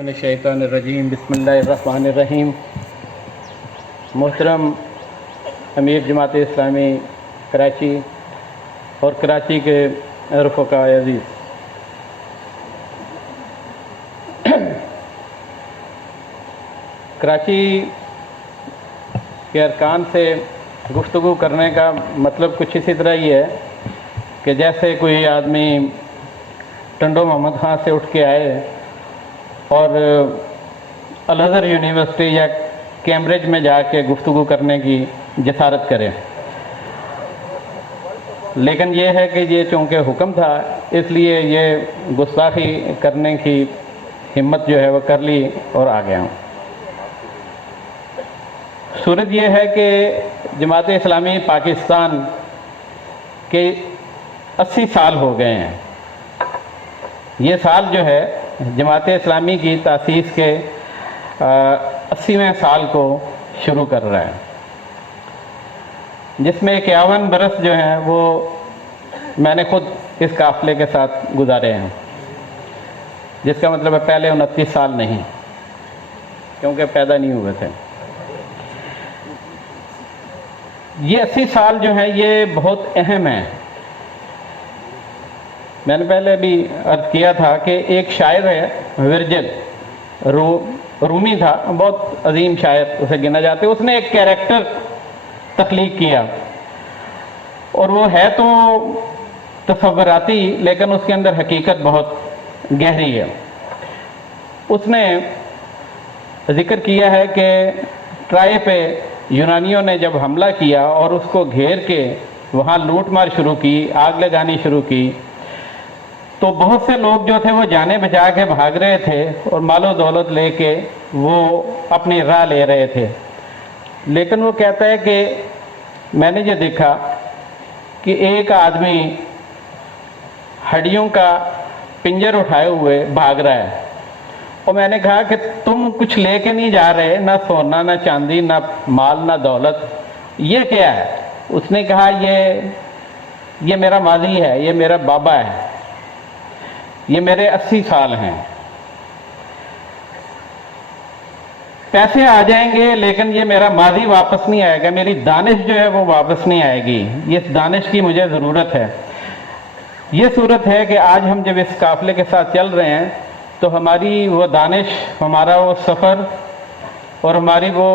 من الشیطان الرجیم بسم اللہ الرحمن الرحیم۔ محترم امیر جماعت اسلامی کراچی اور کراچی کے رفقاء عزیز، کراچی کے ارکان سے گفتگو کرنے کا مطلب کچھ اسی طرح ہی ہے کہ جیسے کوئی آدمی ٹنڈو محمد خان سے اٹھ کے آئے اور الازہر یونیورسٹی یا کیمبرج میں جا کے گفتگو کرنے کی جسارت کرے، لیکن یہ ہے کہ یہ چونکہ حکم تھا اس لیے یہ گستاخی کرنے کی ہمت جو ہے وہ کر لی اور آ گیا ہوں۔ صورت یہ ہے کہ جماعت اسلامی پاکستان کے 80 سال ہو گئے ہیں۔ یہ سال جو ہے جماعت اسلامی کی تاسیس کے 80ویں سال کو شروع کر رہا ہے، جس میں 51 برس جو ہیں وہ میں نے خود اس قافلے کے ساتھ گزارے ہیں، جس کا مطلب ہے پہلے 29 سال نہیں، کیونکہ پیدا نہیں ہوئے تھے۔ یہ 80 سال جو ہیں یہ بہت اہم ہیں۔ میں نے پہلے بھی عرض کیا تھا کہ ایک شاعر ہے ورجل، رومی تھا، بہت عظیم شاعر اسے گنا جاتے، اس نے ایک کیریکٹر تخلیق کیا اور وہ ہے تو تصوراتی لیکن اس کے اندر حقیقت بہت گہری ہے۔ اس نے ذکر کیا ہے کہ ٹرائے پہ یونانیوں نے جب حملہ کیا اور اس کو گھیر کے وہاں لوٹ مار شروع کی، آگ لگانی شروع کی، تو بہت سے لوگ جو تھے وہ جانے بچا کے بھاگ رہے تھے اور مال و دولت لے کے وہ اپنی راہ لے رہے تھے، لیکن وہ کہتا ہے کہ میں نے یہ دیکھا کہ ایک آدمی ہڈیوں کا پنجر اٹھائے ہوئے بھاگ رہا ہے، اور میں نے کہا کہ تم کچھ لے کے نہیں جا رہے، نہ سونا نہ چاندی نہ مال نہ دولت، یہ کیا ہے؟ اس نے کہا یہ میرا ماضی ہے، یہ میرا بابا ہے، یہ میرے 80 سال ہیں۔ پیسے آ جائیں گے لیکن یہ میرا ماضی واپس نہیں آئے گا، میری دانش جو ہے وہ واپس نہیں آئے گی، اس دانش کی مجھے ضرورت ہے۔ یہ صورت ہے کہ آج ہم جب اس قافلے کے ساتھ چل رہے ہیں تو ہماری وہ دانش، ہمارا وہ سفر اور ہماری وہ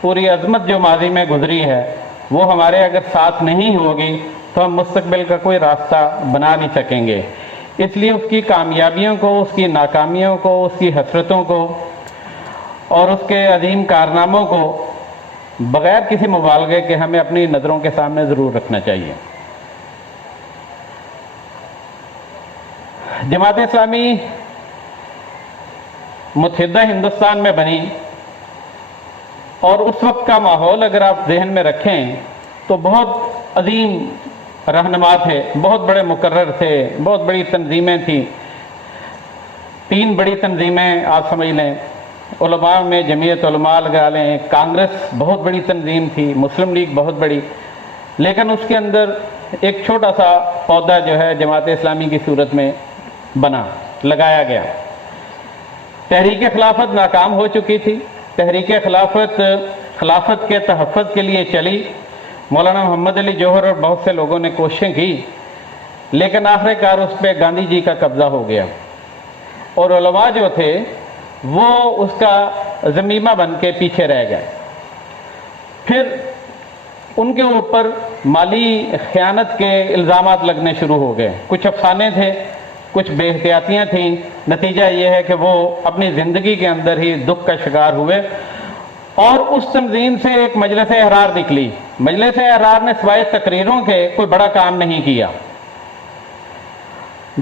پوری عظمت جو ماضی میں گزری ہے وہ ہمارے اگر ساتھ نہیں ہوگی تو ہم مستقبل کا کوئی راستہ بنا نہیں سکیں گے۔ اس لیے اس کی کامیابیوں کو، اس کی ناکامیوں کو، اس کی حسرتوں کو اور اس کے عظیم کارناموں کو بغیر کسی مبالغے کے ہمیں اپنی نظروں کے سامنے ضرور رکھنا چاہیے۔ جماعت اسلامی متحدہ ہندوستان میں بنی اور اس وقت کا ماحول اگر آپ ذہن میں رکھیں تو بہت عظیم رہنما تھے، بہت بڑے مقرر تھے، بہت بڑی تنظیمیں تھیں۔ 3 بڑی تنظیمیں آپ سمجھ لیں، علماء میں جمعیت علماء لگا لیں، کانگریس بہت بڑی تنظیم تھی، مسلم لیگ بہت بڑی، لیکن اس کے اندر ایک چھوٹا سا پودا جو ہے جماعت اسلامی کی صورت میں بنا، لگایا گیا۔ تحریک خلافت ناکام ہو چکی تھی، تحریک خلافت کے تحفظ کے لیے چلی، مولانا محمد علی جوہر اور بہت سے لوگوں نے کوششیں کی، لیکن آخر کار اس پہ گاندھی جی کا قبضہ ہو گیا اور علماء جو تھے وہ اس کا ضمیمہ بن کے پیچھے رہ گئے۔ پھر ان کے اوپر مالی خیانت کے الزامات لگنے شروع ہو گئے، کچھ افسانے تھے، کچھ بے احتیاطیاں تھیں، نتیجہ یہ ہے کہ وہ اپنی زندگی کے اندر ہی دکھ کا شکار ہوئے، اور اس تنظیم سے ایک مجلس احرار نکلی۔ مجلس احرار نے سوائے تقریروں کے کوئی بڑا کام نہیں کیا۔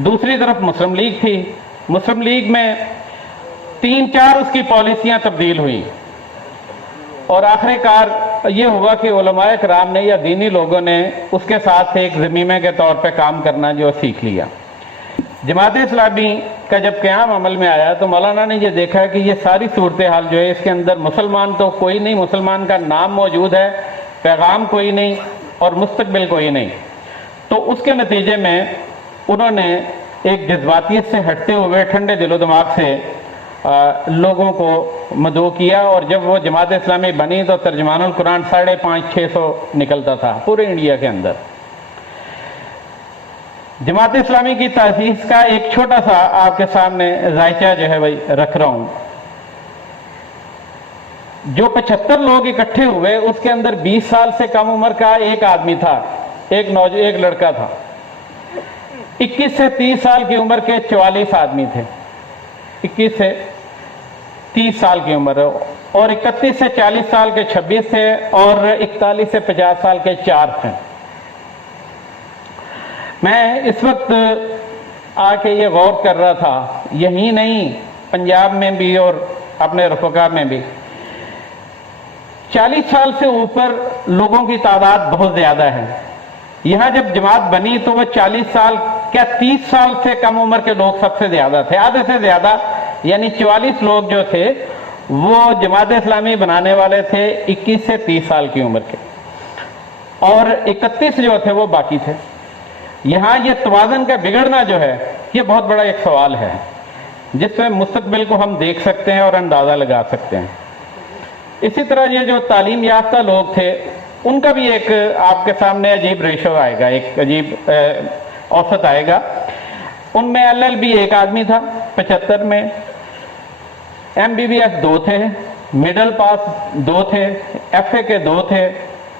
دوسری طرف مسلم لیگ تھی، مسلم لیگ میں 3-4 اس کی پالیسیاں تبدیل ہوئیں، اور آخر کار یہ ہوا کہ علماء کرام نے یا دینی لوگوں نے اس کے ساتھ ایک ضمیمے کے طور پہ کام کرنا جو سیکھ لیا۔ جماعت اسلامی کا جب قیام عمل میں آیا تو مولانا نے یہ دیکھا کہ یہ ساری صورتحال جو ہے اس کے اندر مسلمان تو کوئی نہیں، مسلمان کا نام موجود ہے، پیغام کوئی نہیں اور مستقبل کوئی نہیں۔ تو اس کے نتیجے میں انہوں نے ایک جذباتیت سے ہٹتے ہوئے ٹھنڈے دل و دماغ سے لوگوں کو مدعو کیا، اور جب وہ جماعت اسلامی بنی تو ترجمان القرآن 550-600 نکلتا تھا پورے انڈیا کے اندر۔ جماعت اسلامی کی تاسیس کا ایک چھوٹا سا آپ کے سامنے ذائقہ جو ہے وہی رکھ رہا ہوں۔ جو 75 لوگ اکٹھے ہوئے اس کے اندر 20 سال سے کم عمر کا ایک آدمی تھا، ایک لڑکا تھا۔ 21 سے 30 سال کی عمر کے 44 آدمی تھے، 21 سے 30 سال کی عمر، اور 31 سے 40 سال کے 26 تھے، اور 41 سے 50 سال کے 4 تھے۔ میں اس وقت آ کے یہ غور کر رہا تھا، یہی نہیں پنجاب میں بھی اور اپنے رفقا میں بھی 40 سال سے اوپر لوگوں کی تعداد بہت زیادہ ہے۔ یہاں جب جماعت بنی تو وہ 40 سال کیا 30 سال سے کم عمر کے لوگ سب سے زیادہ تھے، آدھے سے زیادہ، یعنی 44 لوگ جو تھے وہ جماعت اسلامی بنانے والے تھے 21 سے 30 سال کی عمر کے، اور 31 جو تھے وہ باقی تھے۔ یہاں یہ توازن کا بگڑنا جو ہے یہ بہت بڑا ایک سوال ہے جس میں مستقبل کو ہم دیکھ سکتے ہیں اور اندازہ لگا سکتے ہیں۔ اسی طرح یہ جو تعلیم یافتہ لوگ تھے ان کا بھی ایک آپ کے سامنے عجیب ریشو آئے گا، ایک عجیب اوسط آئے گا۔ ان میں LLB ایک آدمی تھا 75 میں، MBBS 2 تھے، مڈل پاس 2 تھے، FA کے 2 تھے،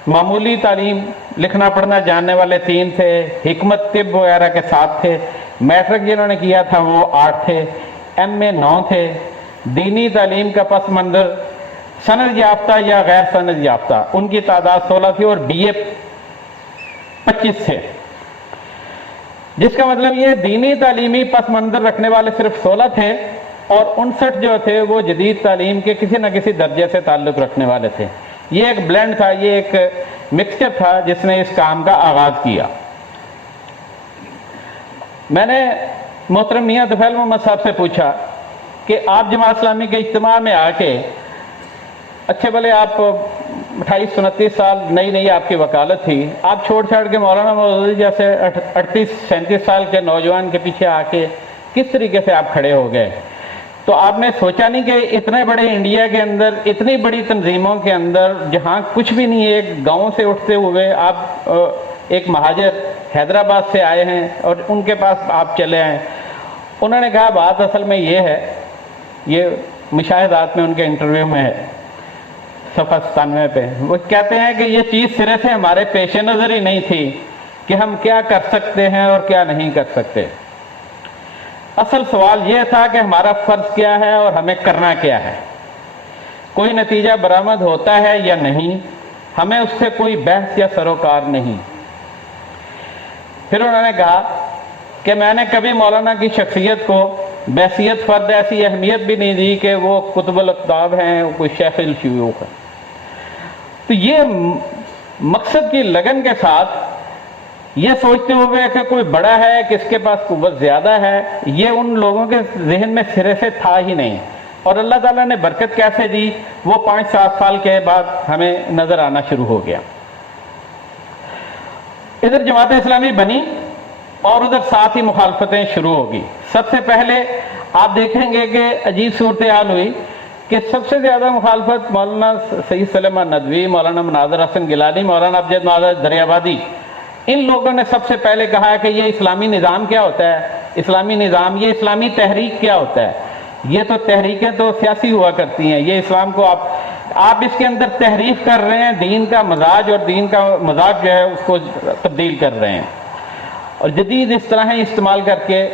معمولی تعلیم لکھنا پڑھنا جاننے والے 3 تھے، حکمت طب وغیرہ کے 7 تھے، میٹرک جنہوں نے کیا تھا وہ 8 تھے، MA 9 تھے، دینی تعلیم کا پس منظر سند یافتہ یا غیر سند یافتہ ان کی تعداد 16 تھی، اور BA 25 تھے، جس کا مطلب یہ دینی تعلیمی پس منظر رکھنے والے صرف 16 تھے، اور 59 جو تھے وہ جدید تعلیم کے کسی نہ کسی درجے سے تعلق رکھنے والے تھے۔ یہ ایک بلینڈ تھا، یہ ایک مکسچر تھا جس نے اس کام کا آغاز کیا۔ میں نے محترم میاں طفیل محمد صاحب سے پوچھا کہ آپ جماعت اسلامی کے اجتماع میں آ کے، اچھے بھلے آپ 28-29 سال نئی آپ کی وکالت تھی، آپ چھوڑ چھاڑ کے مولانا مودودی جیسے 38-37 سال کے نوجوان کے پیچھے آ کے کس طریقے سے آپ کھڑے ہو گئے؟ تو آپ نے سوچا نہیں کہ اتنے بڑے انڈیا کے اندر، اتنی بڑی تنظیموں کے اندر جہاں کچھ بھی نہیں ہے، ایک گاؤں سے اٹھتے ہوئے آپ ایک مہاجر حیدرآباد سے آئے ہیں اور ان کے پاس آپ چلے آئے۔ انہوں نے کہا بات اصل میں یہ ہے، یہ مشاہدات میں ان کے انٹرویو میں ہے صفحہ 97 پہ، وہ کہتے ہیں کہ یہ چیز سرے سے ہمارے پیش نظر ہی نہیں تھی کہ ہم کیا کر سکتے ہیں اور کیا نہیں کر سکتے۔ اصل سوال یہ تھا کہ ہمارا فرض کیا ہے اور ہمیں کرنا کیا ہے، کوئی نتیجہ برآمد ہوتا ہے یا نہیں، ہمیں اس سے کوئی بحث یا سروکار نہیں۔ پھر انہوں نے کہا کہ میں نے کبھی مولانا کی شخصیت کو بحیثیت فرد ایسی اہمیت بھی نہیں دی کہ وہ کتب الاقطاب ہیں، کوئی شیخ الشیوخ ہے۔ تو یہ مقصد کی لگن کے ساتھ یہ سوچتے ہوئے کہ کوئی بڑا ہے، کس کے پاس قوت زیادہ ہے، یہ ان لوگوں کے ذہن میں سرے سے تھا ہی نہیں، اور اللہ تعالیٰ نے برکت کیسے دی وہ 5-7 سال کے بعد ہمیں نظر آنا شروع ہو گیا۔ ادھر جماعت اسلامی بنی اور ادھر ساتھ ہی مخالفتیں شروع ہوگی۔ سب سے پہلے آپ دیکھیں گے کہ عجیب صورتحال ہوئی کہ سب سے زیادہ مخالفت مولانا سید سلیمان ندوی، مولانا مناظر حسن گیلانی، مولانا ابجد معاذ دریابادی، ان لوگوں نے سب سے پہلے کہا کہ یہ اسلامی نظام کیا ہوتا ہے، اسلامی نظام، یہ اسلامی تحریک کیا ہوتا ہے، یہ تو تحریکیں تو سیاسی ہوا کرتی ہیں، یہ اسلام کو آپ اس کے اندر تحریف کر رہے ہیں، دین کا مزاج اور دین کا مزاج جو ہے اس کو تبدیل کر رہے ہیں اور جدید اصطلاحیں استعمال کر کے۔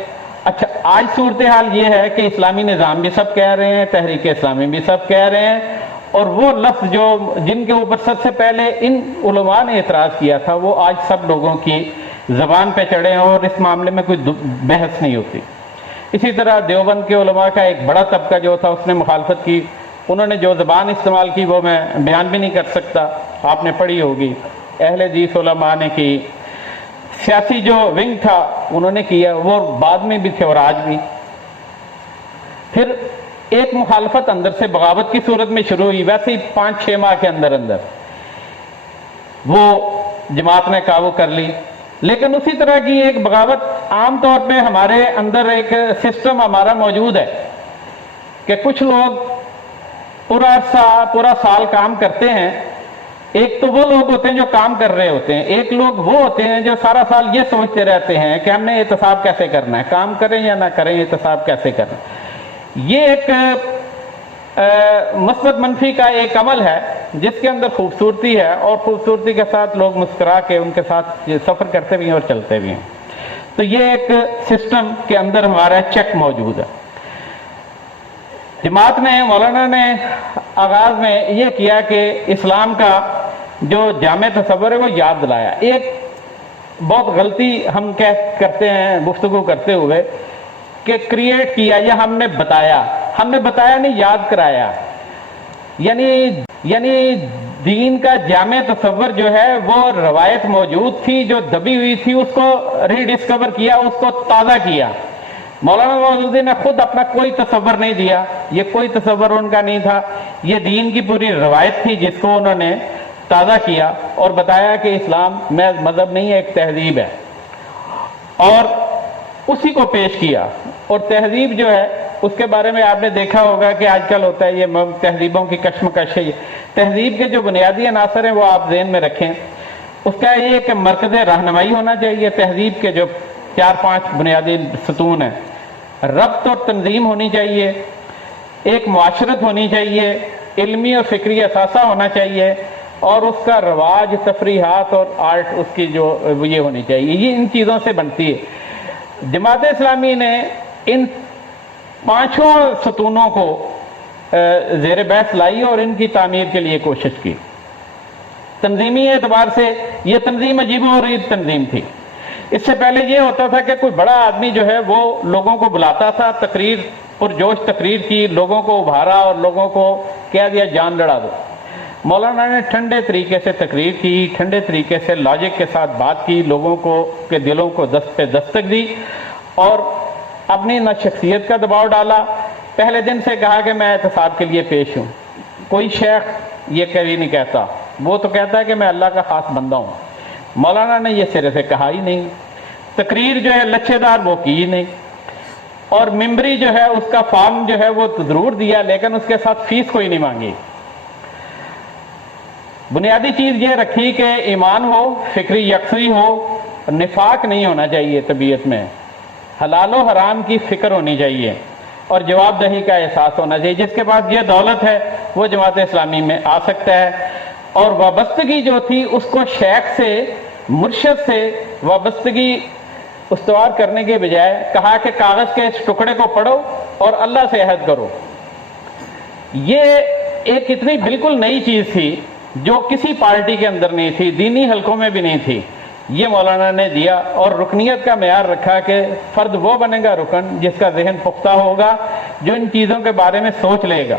اچھا آج صورتحال یہ ہے کہ اسلامی نظام بھی سب کہہ رہے ہیں، تحریک اسلامی بھی سب کہہ رہے ہیں، اور وہ لفظ جو جن کے اوپر سب سے پہلے ان علماء نے اعتراض کیا تھا وہ آج سب لوگوں کی زبان پہ چڑھے ہیں اور اس معاملے میں کوئی بحث نہیں ہوتی۔ اسی طرح دیوبند کے علماء کا ایک بڑا طبقہ جو تھا اس نے مخالفت کی، انہوں نے جو زبان استعمال کی وہ میں بیان بھی نہیں کر سکتا، آپ نے پڑھی ہوگی۔ اہل حدیث علماء نے کی، سیاسی جو ونگ تھا انہوں نے کیا، وہ بعد میں بھی تھے اور آج بھی۔ پھر ایک مخالفت اندر سے بغاوت کی صورت میں شروع ہوئی، ویسے ہی 5-6 ماہ کے اندر وہ جماعت نے قابو کر لی، لیکن اسی طرح کی ایک بغاوت عام طور پہ ہمارے اندر ایک سسٹم ہمارا موجود ہے کہ کچھ لوگ پورا سال کام کرتے ہیں. ایک تو وہ لوگ ہوتے ہیں جو کام کر رہے ہوتے ہیں, ایک لوگ وہ ہوتے ہیں جو سارا سال یہ سوچتے رہتے ہیں کہ ہم نے احتساب کیسے کرنا ہے, کام کریں یا نہ کریں احتساب کیسے کرنا ہے. یہ ایک مثبت منفی کا ایک عمل ہے جس کے اندر خوبصورتی ہے, اور خوبصورتی کے ساتھ لوگ مسکرا کے ان کے ساتھ سفر کرتے بھی ہیں اور چلتے بھی ہیں. تو یہ ایک سسٹم کے اندر ہمارا چیک موجود ہے. جماعت نے, مولانا نے آغاز میں یہ کیا کہ اسلام کا جو جامع تصور ہے وہ یاد دلایا. ایک بہت غلطی ہم کرتے ہیں گفتگو کرتے ہوئے کہ کریٹ کیا یا ہم نے بتایا نہیں, یاد کرایا. یعنی دین کا جامع تصور جو ہے وہ روایت موجود تھی جو دبی ہوئی تھی, اس کو ری ڈسکور کیا, اس کو تازہ کیا. مولانا مودودی نے خود اپنا کوئی تصور نہیں دیا, یہ کوئی تصور ان کا نہیں تھا, یہ دین کی پوری روایت تھی جس کو انہوں نے تازہ کیا اور بتایا کہ اسلام میں مذہب نہیں ہے, ایک تہذیب ہے, اور اسی کو پیش کیا. اور تہذیب جو ہے اس کے بارے میں آپ نے دیکھا ہوگا کہ آج کل ہوتا ہے یہ تہذیبوں کی کشمکش ہے. تہذیب کے جو بنیادی عناصر ہیں وہ آپ ذہن میں رکھیں. اس کا یہ کہ مرکز رہنمائی ہونا چاہیے. تہذیب کے جو 4-5 بنیادی ستون ہیں, ربط اور تنظیم ہونی چاہیے, ایک معاشرت ہونی چاہیے, علمی اور فکری اثاثہ ہونا چاہیے, اور اس کا رواج, تفریحات اور آرٹ اس کی جو یہ ہونی چاہیے. یہ ان چیزوں سے بنتی ہے. جماعت اسلامی نے ان 5 ستونوں کو زیر بحث لائی اور ان کی تعمیر کے لیے کوشش کی. تنظیمی اعتبار سے یہ تنظیم عجیب و غریب تنظیم تھی. اس سے پہلے یہ ہوتا تھا کہ کوئی بڑا آدمی جو ہے وہ لوگوں کو بلاتا تھا, تقریر پرجوش تقریر کی, لوگوں کو ابھارا اور لوگوں کو کہہ دیا جان لڑا دو. مولانا نے ٹھنڈے طریقے سے تقریر کی, ٹھنڈے طریقے سے لاجک کے ساتھ بات کی, لوگوں کو کے دلوں کو دست پہ دستک دی اور اپنی نہ شخصیت کا دباؤ ڈالا. پہلے دن سے کہا کہ میں احتساب کے لیے پیش ہوں. کوئی شیخ یہ کبھی نہیں کہتا, وہ تو کہتا ہے کہ میں اللہ کا خاص بندہ ہوں. مولانا نے یہ سرے سے کہا ہی نہیں. تقریر جو ہے لچھے دار وہ کی ہی نہیں, اور ممبری جو ہے اس کا فارم جو ہے وہ ضرور دیا لیکن اس کے ساتھ فیس کوئی نہیں مانگی. بنیادی چیز یہ رکھی کہ ایمان ہو, فکری یکسوئی ہو, نفاق نہیں ہونا چاہیے طبیعت میں, حلال و حرام کی فکر ہونی چاہیے, اور جواب دہی کا احساس ہونا چاہیے. جس کے پاس یہ دولت ہے وہ جماعت اسلامی میں آ سکتا ہے. اور وابستگی جو تھی اس کو شیخ سے, مرشد سے وابستگی استوار کرنے کے بجائے کہا کہ کاغذ کے اس ٹکڑے کو پڑھو اور اللہ سے عہد کرو. یہ ایک اتنی بالکل نئی چیز تھی جو کسی پارٹی کے اندر نہیں تھی, دینی حلقوں میں بھی نہیں تھی. یہ مولانا نے دیا اور رکنیت کا معیار رکھا کہ فرد وہ بنے گا رکن جس کا ذہن پختہ ہوگا, جو ان چیزوں کے بارے میں سوچ لے گا.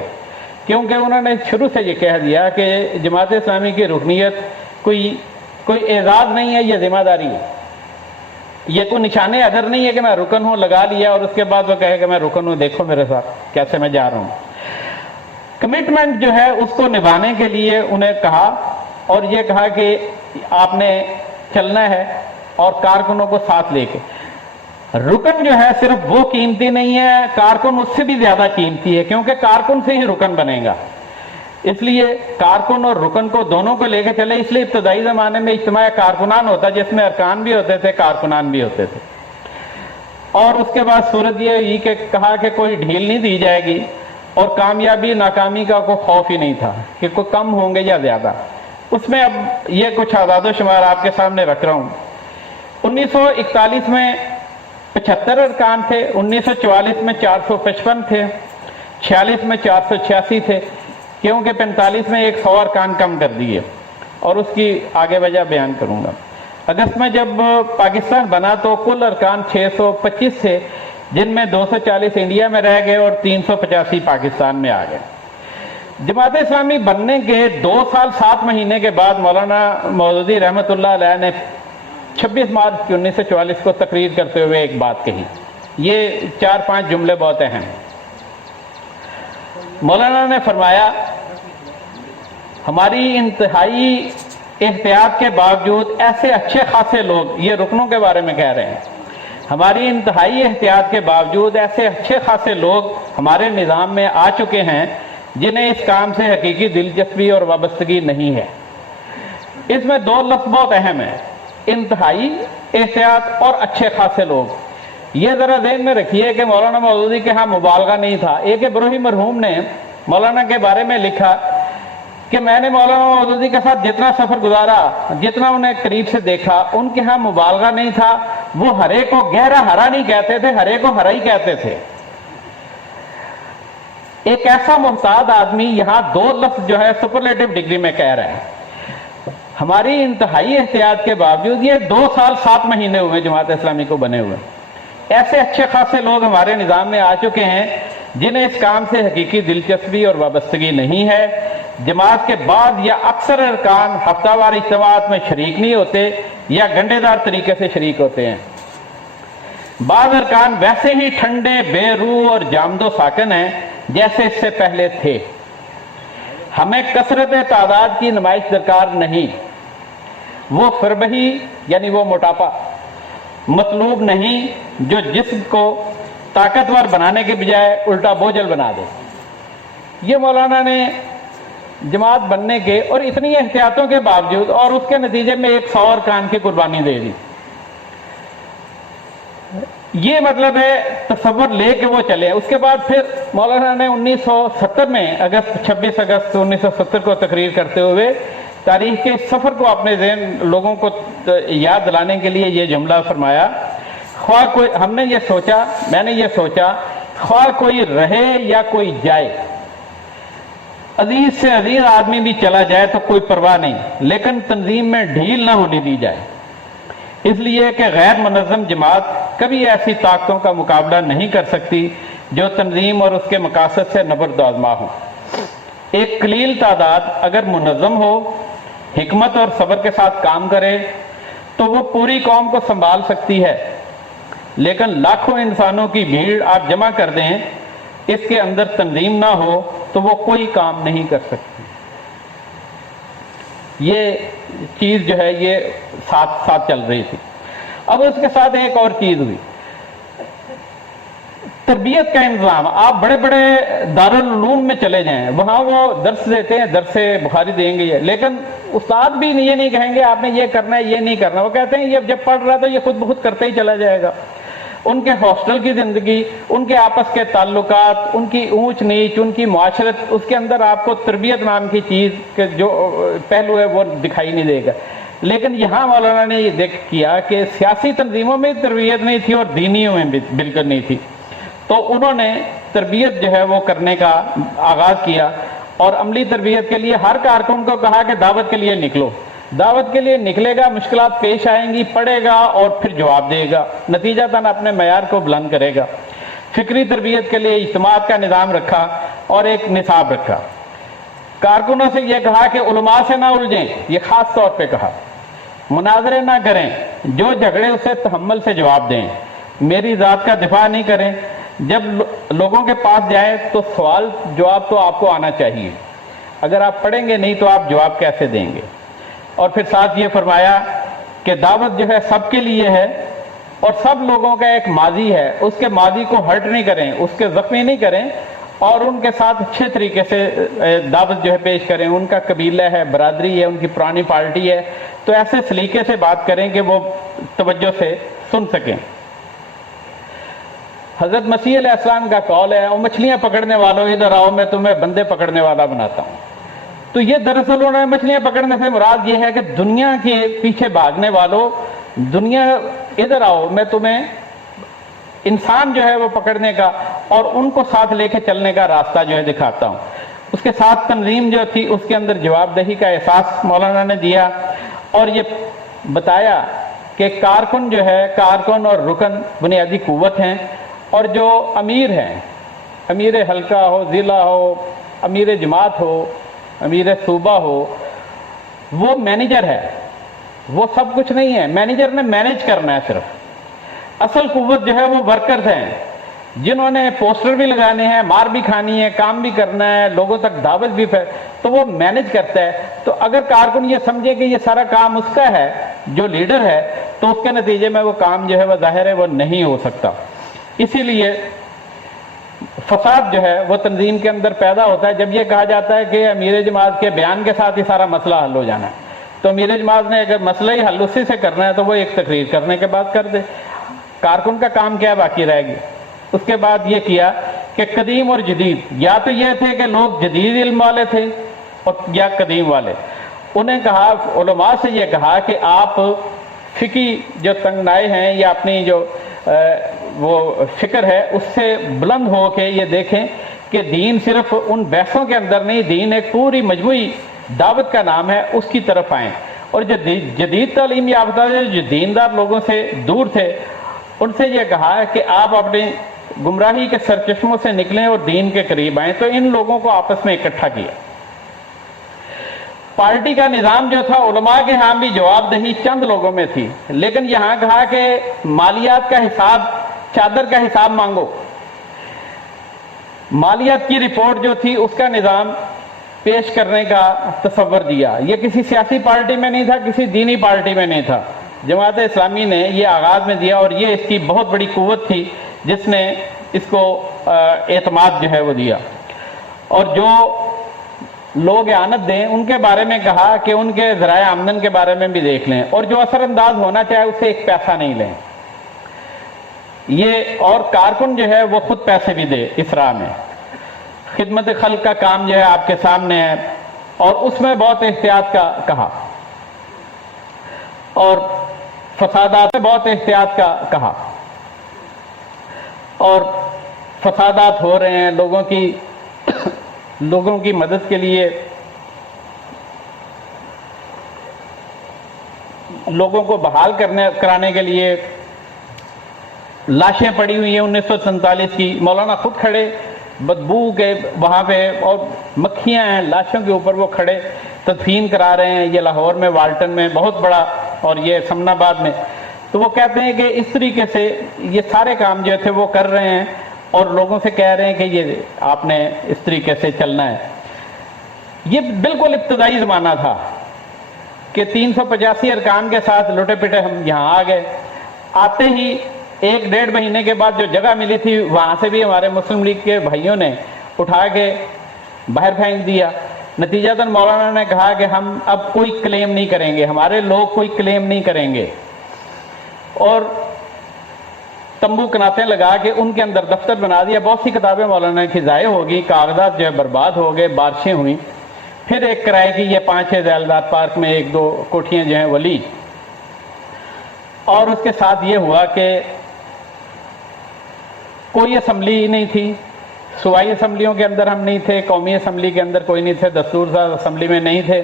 کیونکہ انہوں نے شروع سے یہ کہہ دیا کہ جماعت اسلامی کی رکنیت کوئی اعزاز نہیں ہے, یہ ذمہ داری ہے. یہ کوئی نشان ادر نہیں ہے کہ میں رکن ہوں, لگا لیا اور اس کے بعد وہ کہے کہ میں رکن ہوں, دیکھو میرے ساتھ کیسے میں جا رہا ہوں. کمٹمنٹ جو ہے اس کو نبھانے کے لیے انہیں کہا, اور یہ کہا کہ آپ نے چلنا ہے اور کارکنوں کو ساتھ لے کے. رکن جو ہے صرف وہ قیمتی نہیں ہے, کارکن اس سے بھی زیادہ قیمتی ہے, کیونکہ کارکن سے ہی رکن بنے گا. اس لیے کارکن اور رکن کو دونوں کو لے کے چلے. اس لیے ابتدائی زمانے میں اجتماع کارکنان ہوتا جس میں ارکان بھی ہوتے تھے, کارکنان بھی ہوتے تھے. اور اس کے بعد صورت یہ ہوئی کہ کہا کہ کوئی ڈھیل نہیں دی جائے گی, اور کامیابی ناکامی کا کوئی خوف ہی نہیں تھا کہ کوئی کم ہوں گے یا زیادہ. اس میں اب یہ کچھ اعداد و شمار آپ کے سامنے رکھ رہا ہوں. 1941 میں 75 ارکان تھے, 1944 میں 455 تھے, 46 میں 486 تھے, کیونکہ 45 میں 100 ارکان کم کر دیے, اور اس کی آگے وجہ بیان کروں گا. اگست میں جب پاکستان بنا تو کل ارکان 625 تھے, جن میں 240 انڈیا میں رہ گئے اور 385 پاکستان میں آ گئے. جماعت اسلامی بننے کے 2 سال 7 مہینے کے بعد مولانا مودودی رحمۃ اللہ علیہ نے 26 مارچ 1944 کو تقریر کرتے ہوئے ایک بات کہی. یہ 4-5 جملے بہت اہم. مولانا نے فرمایا, ہماری انتہائی احتیاط کے باوجود ایسے اچھے خاصے لوگ, یہ رکنوں کے بارے میں کہہ رہے ہیں, ہماری انتہائی احتیاط کے باوجود ایسے اچھے خاصے لوگ ہمارے نظام میں آ چکے ہیں جنہیں اس کام سے حقیقی دلچسپی اور وابستگی نہیں ہے۔ اس میں دو لفظ بہت اہم ہیں، انتہائی احتیاط اور اچھے خاصے لوگ۔ یہ ذرا ذہن میں رکھیے کہ مولانا مودودی کے ہاں مبالغہ نہیں تھا۔ ایک بروہی مرحوم نے مولانا کے بارے میں لکھا کہ میں نے مولانا مودودی کے ساتھ جتنا سفر گزارا، جتنا انہیں قریب سے دیکھا، ان کے ہاں مبالغہ نہیں تھا، وہ ہرے کو گہرا ہرا نہیں کہتے تھے، ہرے کو ہرا ہی کہتے تھے۔ ایک ایسا محتاط آدمی یہاں دو لفظ جو ہے سپرلیٹو ڈگری میں کہہ رہا ہے۔ ہماری انتہائی احتیاط کے باوجود یہ 2 سال 7 مہینے ہوئے جماعت اسلامی کو بنے ہوئے، ایسے اچھے خاصے لوگ ہمارے نظام میں آ چکے ہیں جنہیں اس کام سے حقیقی دلچسپی اور وابستگی نہیں ہے۔ جماعت کے بعض یا اکثر ارکان ہفتہ وار اجتماعات میں شریک نہیں ہوتے یا گنڈے دار طریقے سے شریک ہوتے ہیں۔ بعض ارکان ویسے ہی ٹھنڈے، بے روح اور جامد و ساکن ہیں جیسے اس سے پہلے تھے۔ ہمیں کثرت تعداد کی نمائش درکار نہیں، وہ فربہی یعنی وہ موٹاپا مطلوب نہیں جو جسم کو طاقتور بنانے کے بجائے الٹا بوجھل بنا دے۔ یہ مولانا نے جماعت بننے کے اور اتنی احتیاطوں کے باوجود اور اس کے نتیجے میں 100 ارکان کی قربانی دے دی۔ یہ مطلب ہے تصور لے کے وہ چلے۔ اس کے بعد پھر مولانا نے 1970 میں 26 اگست 1970 کو تقریر کرتے ہوئے تاریخ کے سفر کو اپنے ذہن لوگوں کو یاد دلانے کے لیے یہ جملہ فرمایا، خواہ کوئی ہم نے یہ سوچا، میں نے یہ سوچا، خواہ کوئی رہے یا کوئی جائے، عزیز سے عزیز آدمی بھی چلا جائے تو کوئی پرواہ نہیں، لیکن تنظیم میں ڈھیل نہ ہونے دی جائے، اس لیے کہ غیر منظم جماعت کبھی ایسی طاقتوں کا مقابلہ نہیں کر سکتی جو تنظیم اور اس کے مقاصد سے نبرد آزما ہو۔ ایک قلیل تعداد اگر منظم ہو، حکمت اور صبر کے ساتھ کام کرے تو وہ پوری قوم کو سنبھال سکتی ہے، لیکن لاکھوں انسانوں کی بھیڑ آپ جمع کر دیں، اس کے اندر تنظیم نہ ہو تو وہ کوئی کام نہیں کر سکتی۔ یہ چیز جو ہے یہ ساتھ ساتھ چل رہی تھی۔ اب اس کے ساتھ ایک اور چیز ہوئی، تربیت کا انتظام۔ آپ بڑے بڑے دارالعلوم میں چلے جائیں، وہاں وہ درس دیتے ہیں، درس بخاری دیں گے، لیکن استاد بھی یہ نہیں کہیں گے آپ نے یہ کرنا ہے، یہ نہیں کرنا، وہ کہتے ہیں یہ جب پڑھ رہا تو یہ خود بخود کرتے ہی چلا جائے گا۔ ان کے ہاسٹل کی زندگی، ان کے آپس کے تعلقات، ان کی اونچ نیچ، ان کی معاشرت، اس کے اندر آپ کو تربیت نام کی چیز کے جو پہلو ہے وہ دکھائی نہیں دے گا۔ لیکن یہاں مولانا نے یہ دیکھ کیا کہ سیاسی تنظیموں میں تربیت نہیں تھی اور دینیوں میں بالکل نہیں تھی، تو انہوں نے تربیت جو ہے وہ کرنے کا آغاز کیا، اور عملی تربیت کے لیے ہر کارکن کو کہا کہ دعوت کے لیے نکلو۔ دعوت کے لیے نکلے گا، مشکلات پیش آئیں گی، پڑھے گا اور پھر جواب دے گا، نتیجتاً اپنے معیار کو بلند کرے گا۔ فکری تربیت کے لیے اجتماعات کا نظام رکھا اور ایک نصاب رکھا۔ کارکنوں سے یہ کہا کہ علماء سے نہ الجھیں، یہ خاص طور پہ کہا، مناظرے نہ کریں، جو جھگڑے اسے تحمل سے جواب دیں، میری ذات کا دفاع نہیں کریں، جب لوگوں کے پاس جائیں تو سوال جواب تو آپ کو آنا چاہیے، اگر آپ پڑھیں گے نہیں تو آپ جواب کیسے دیں گے۔ اور پھر ساتھ یہ فرمایا کہ دعوت جو ہے سب کے لیے ہے اور سب لوگوں کا ایک ماضی ہے، اس کے ماضی کو ہرٹ نہیں کریں، اس کے زخمی نہیں کریں، اور ان کے ساتھ اچھے طریقے سے دعوت جو ہے پیش کریں۔ ان کا قبیلہ ہے، برادری ہے، ان کی پرانی پارٹی ہے، تو ایسے سلیقے سے بات کریں کہ وہ توجہ سے سن سکیں۔ حضرت مسیح علیہ السلام کا قول ہے، وہ مچھلیاں پکڑنے والوں ادھر آؤ، میں تمہیں بندے پکڑنے والا بناتا ہوں۔ تو یہ دراصل انہوں نے مچھلیاں پکڑنے سے مراد یہ ہے کہ دنیا کے پیچھے بھاگنے والوں، دنیا ادھر آؤ، میں تمہیں انسان جو ہے وہ پکڑنے کا اور ان کو ساتھ لے کے چلنے کا راستہ جو ہے دکھاتا ہوں۔ اس کے ساتھ تنظیم جو تھی اس کے اندر جواب دہی کا احساس مولانا نے دیا، اور یہ بتایا کہ کارکن جو ہے، کارکن اور رکن بنیادی قوت ہیں، اور جو امیر ہیں، امیر حلقہ ہو، ضلع ہو، امیر جماعت ہو، امیر صوبہ ہو، وہ مینیجر ہے، وہ سب کچھ نہیں ہے، مینیجر نے مینیج کرنا ہے صرف۔ اصل قوت جو ہے وہ ورکرز ہیں، جنہوں نے پوسٹر بھی لگانے ہیں، مار بھی کھانی ہے، کام بھی کرنا ہے، لوگوں تک دعوت بھی تو وہ مینیج کرتا ہے۔ تو اگر کارکن یہ سمجھے کہ یہ سارا کام اس کا ہے جو لیڈر ہے، تو اس کے نتیجے میں وہ کام جو ہے وہ ظاہر ہے وہ نہیں ہو سکتا. اسی لیے فساد جو ہے وہ تنظیم کے اندر پیدا ہوتا ہے جب یہ کہا جاتا ہے کہ امیر جماعت کے بیان کے ساتھ ہی سارا مسئلہ حل ہو جانا ہے. تو امیر جماعت نے اگر مسئلہ ہی حل اسی سے کرنا ہے تو وہ ایک تقریر کرنے کے بعد کر دے. کارکن کا کام کیا باقی رہ گیا؟ اس کے بعد یہ کیا کہ قدیم اور جدید، یا تو یہ تھے کہ لوگ جدید علم والے تھے اور یا قدیم والے. انہیں کہا، علماء سے یہ کہا کہ آپ فقہی جو تنگنائے ہیں یا اپنی جو وہ فکر ہے اس سے بلند ہو کے یہ دیکھیں کہ دین صرف ان بحثوں کے اندر نہیں، دین ایک پوری مجموعی دعوت کا نام ہے، اس کی طرف آئیں. اور جو جدید تعلیم یافتہ جو دیندار لوگوں سے دور تھے ان سے یہ کہا ہے کہ آپ اپنے گمراہی کے سرچشموں سے نکلیں اور دین کے قریب آئیں. تو ان لوگوں کو آپس میں اکٹھا کیا. پارٹی کا نظام جو تھا علماء کے ہاں بھی جواب دہی چند لوگوں میں تھی، لیکن یہاں کہا کہ مالیات کا حساب، چادر کا حساب مانگو. مالیات کی رپورٹ جو تھی اس کا نظام پیش کرنے کا تصور دیا. یہ کسی سیاسی پارٹی میں نہیں تھا، کسی دینی پارٹی میں نہیں تھا. جماعت اسلامی نے یہ آغاز میں دیا اور یہ اس کی بہت بڑی قوت تھی جس نے اس کو اعتماد جو ہے وہ دیا. اور جو لوگ اعانت دیں ان کے بارے میں کہا کہ ان کے ذرائع آمدن کے بارے میں بھی دیکھ لیں، اور جو اثر انداز ہونا چاہے اس سے ایک پیسہ نہیں لیں. یہ اور کارکن جو ہے وہ خود پیسے بھی دے. اس راہ میں خدمت خلق کا کام جو ہے آپ کے سامنے ہے، اور اس میں بہت احتیاط کا کہا، اور فسادات میں بہت احتیاط کا کہا. اور فسادات ہو رہے ہیں، لوگوں کی مدد کے لیے، لوگوں کو بحال کرانے کے لیے لاشیں پڑی ہوئی ہیں 1947 کی. مولانا خود کھڑے بدبو کے وہاں پہ، اور مکھیاں ہیں لاشوں کے اوپر، وہ کھڑے تدفین کرا رہے ہیں. یہ لاہور میں والٹن میں بہت بڑا، اور یہ سمن آباد میں. تو وہ کہتے ہیں کہ اس طریقے سے یہ سارے کام جو تھے وہ کر رہے ہیں اور لوگوں سے کہہ رہے ہیں کہ یہ آپ نے اس طریقے سے چلنا ہے. یہ بالکل ابتدائی زمانہ تھا کہ 385 ارکان کے ساتھ لٹے پٹے ہم یہاں آ گئے. آتے ہی 1-1.5 مہینے کے بعد جو جگہ ملی تھی وہاں سے بھی ہمارے مسلم لیگ کے بھائیوں نے اٹھا کے باہر پھینک دیا. نتیجتاً مولانا نے کہا کہ ہم اب کوئی کلیم نہیں کریں گے، ہمارے لوگ کوئی کلیم نہیں کریں گے. اور تمبو کناتیں لگا کے ان کے اندر دفتر بنا دیا. بہت سی کتابیں مولانا کی ضائع ہوگی، کاغذات جو ہے برباد ہو گئے، بارشیں ہوئیں. پھر ایک کرائے کی یہ 5-6 ذیلداد پارک میں 1-2 کوٹھیاں جو ہیں وہ لی. اور اس کے ساتھ یہ ہوا کہ کوئی اسمبلی نہیں تھی. صوبائی اسمبلیوں کے اندر ہم نہیں تھے، قومی اسمبلی کے اندر کوئی نہیں تھے، دستور ساز اسمبلی میں نہیں تھے.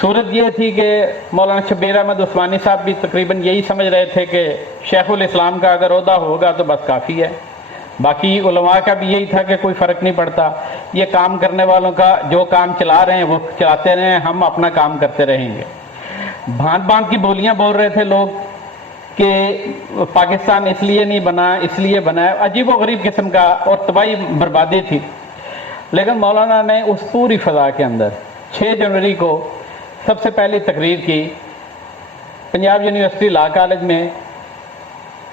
صورت یہ تھی کہ مولانا شبیر احمد عثمانی صاحب بھی تقریباً یہی سمجھ رہے تھے کہ شیخ الاسلام کا اگر عہدہ ہوگا تو بس کافی ہے. باقی علماء کا بھی یہی تھا کہ کوئی فرق نہیں پڑتا، یہ کام کرنے والوں کا جو کام چلا رہے ہیں وہ چلاتے رہیں، ہم اپنا کام کرتے رہیں گے. بھانت بھانت کی بولیاں بول رہے تھے لوگ کہ پاکستان اس لیے نہیں بنا، اس لیے بنا ہے. عجیب و غریب قسم کا، اور تباہی بربادی تھی. لیکن مولانا نے اس پوری فضا کے اندر 6 جنوری کو سب سے پہلی تقریر کی پنجاب یونیورسٹی لا کالج میں.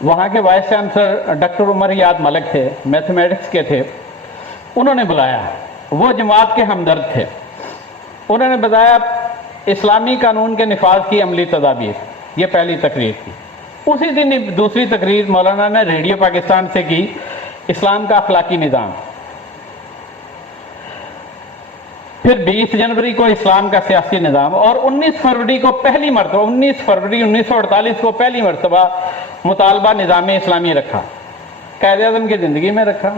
وہاں کے وائس چانسلر ڈاکٹر عمر یاد ملک تھے، میتھمیٹکس کے تھے. انہوں نے بلایا، وہ جماعت کے ہمدرد تھے. انہوں نے بتایا اسلامی قانون کے نفاذ کی عملی تدابیر. یہ پہلی تقریر تھی. اسی دن دوسری تقریر مولانا نے ریڈیو پاکستان سے کی، اسلام کا اخلاقی نظام. پھر 20 جنوری کو اسلام کا سیاسی نظام، اور 19 فروری کو پہلی مرتبہ 19 فروری 1948 کو پہلی مرتبہ مطالبہ نظام اسلامی رکھا. قائد اعظم کی زندگی میں رکھا،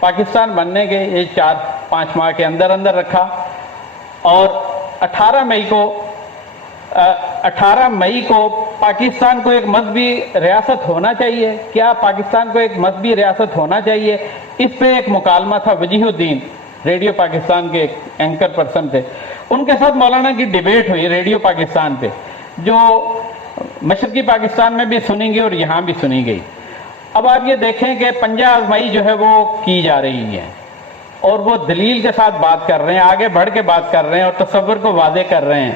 پاکستان بننے کے یہ 4-5 ماہ کے اندر اندر رکھا. اور 18 مئی کو پاکستان کو ایک مذہبی ریاست ہونا چاہیے. کیا پاکستان کو ایک مذہبی ریاست ہونا چاہیے؟ اس پہ ایک مکالمہ تھا. وجیہ الدین ریڈیو پاکستان کے ایک اینکر پرسن تھے، ان کے ساتھ مولانا کی ڈیبیٹ ہوئی ریڈیو پاکستان پہ، جو مشرقی پاکستان میں بھی سنی گئی اور یہاں بھی سنی گئی. اب آپ یہ دیکھیں کہ 50 آزمائی جو ہے وہ کی جا رہی ہے، اور وہ دلیل کے ساتھ بات کر رہے ہیں، آگے بڑھ کے بات کر رہے ہیں، اور تصور کو واضح کر رہے ہیں.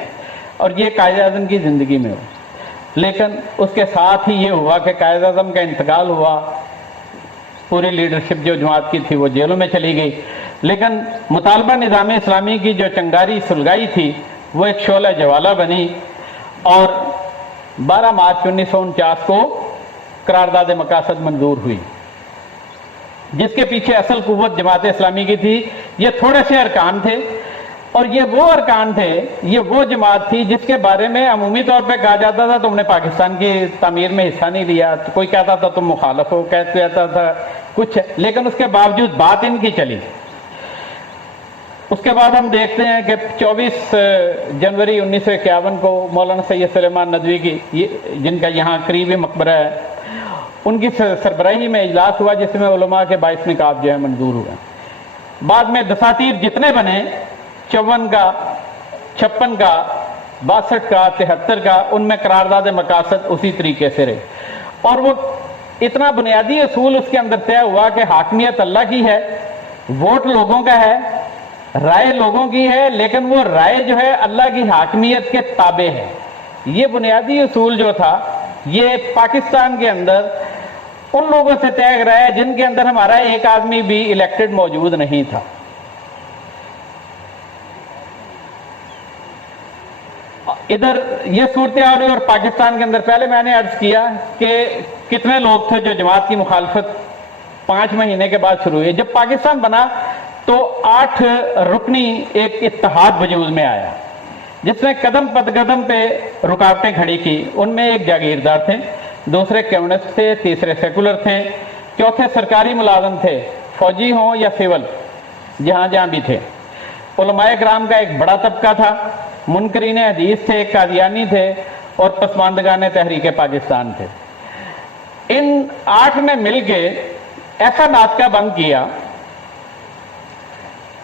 اور یہ قائد اعظم کی زندگی میں ہو. لیکن اس کے ساتھ ہی یہ ہوا کہ قائد اعظم کا انتقال ہوا، پوری لیڈرشپ جو جماعت کی تھی وہ جیلوں میں چلی گئی، لیکن مطالبہ نظام اسلامی کی جو چنگاری سلگائی تھی وہ ایک شعلہ جوالہ بنی، اور 12 مارچ 1949 کو قرارداد مقاصد منظور ہوئی، جس کے پیچھے اصل قوت جماعت اسلامی کی تھی۔ یہ تھوڑے سے ارکان تھے، اور یہ وہ ارکان تھے، یہ وہ جماعت تھی جس کے بارے میں عمومی طور پہ کہا جاتا تھا تم نے پاکستان کی تعمیر میں حصہ نہیں لیا، تو کوئی کہتا تھا تم مخالف ہو، کہتا تھا کچھ، لیکن اس کے باوجود بات ان کی چلی۔ اس کے بعد ہم دیکھتے ہیں کہ 24 جنوری 1951 کو مولانا سید سلیمان ندوی کی، جن کا یہاں قریبی مقبرہ ہے، ان کی سربراہی میں اجلاس ہوا جس میں علماء کے 22 نکات جو ہے منظور ہوئے۔ بعد میں دساتیر جتنے بنے، 54 کا، 56 کا، 62 کا، 73 کا، ان میں قرارداد مقاصد اسی طریقے سے رہے، اور وہ اتنا بنیادی اصول اس کے اندر طے ہوا کہ حاکمیت اللہ کی ہے، ووٹ لوگوں کا ہے، رائے لوگوں کی ہے، لیکن وہ رائے جو ہے اللہ کی حاکمیت کے تابع ہے۔ یہ بنیادی اصول جو تھا یہ پاکستان کے اندر ان لوگوں سے طے رہا ہے جن کے اندر ہمارا ایک آدمی بھی الیکٹڈ موجود نہیں تھا۔ ادھر یہ صورتحال ہوئی، اور پاکستان کے اندر پہلے میں نے عرض کیا کہ کتنے لوگ تھے جو جماعت کی مخالفت 5 مہینے کے بعد شروع ہوئی۔ جب پاکستان بنا تو 8 رکنی ایک اتحاد وجود میں آیا جس نے قدم پد قدم پہ رکاوٹیں کھڑی کی۔ ان میں ایک جاگیردار تھے، دوسرے کمیونسٹ تھے، تیسرے سیکولر تھے، چوتھے سرکاری ملازم تھے، فوجی ہوں یا سول، جہاں جہاں بھی تھے۔ علماء کرام کا ایک بڑا طبقہ تھا، منکرین حدیث تھے، قادیانی تھے، اور پسماندگان تحریک پاکستان تھے۔ ان 8 نے مل کے ایسا ناطقہ بند کیا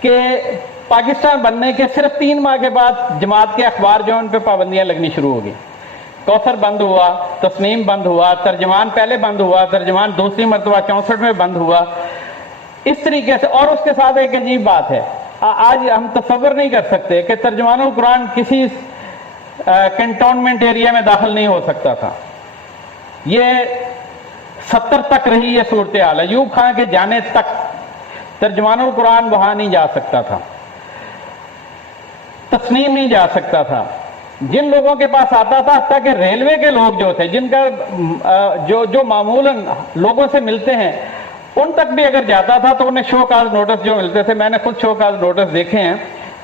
کہ پاکستان بننے کے صرف 3 ماہ کے بعد جماعت کے اخبار جو ان پہ پابندیاں لگنی شروع ہو گئی۔ کوثر بند ہوا، تسنیم بند ہوا، ترجمان پہلے بند ہوا، ترجمان دوسری مرتبہ 64 میں بند ہوا، اس طریقے سے۔ اور اس کے ساتھ ایک عجیب بات ہے، آج ہم تصور نہیں کر سکتے کہ ترجمان القرآن کسی کنٹونمنٹ ایریا میں داخل نہیں ہو سکتا تھا۔ یہ 70 تک رہی یہ صورتحال، ایوب خان کے جانے تک ترجمان القرآن وہاں نہیں جا سکتا تھا، تسنیم نہیں جا سکتا تھا۔ جن لوگوں کے پاس آتا تھا، حتیٰ کہ ریلوے کے لوگ جو تھے، جن کا جو معمولاً لوگوں سے ملتے ہیں، ان تک بھی اگر جاتا تھا تو انہیں شو کاز نوٹس جو ملتے تھے، میں نے خود شو کاز نوٹس دیکھے ہیں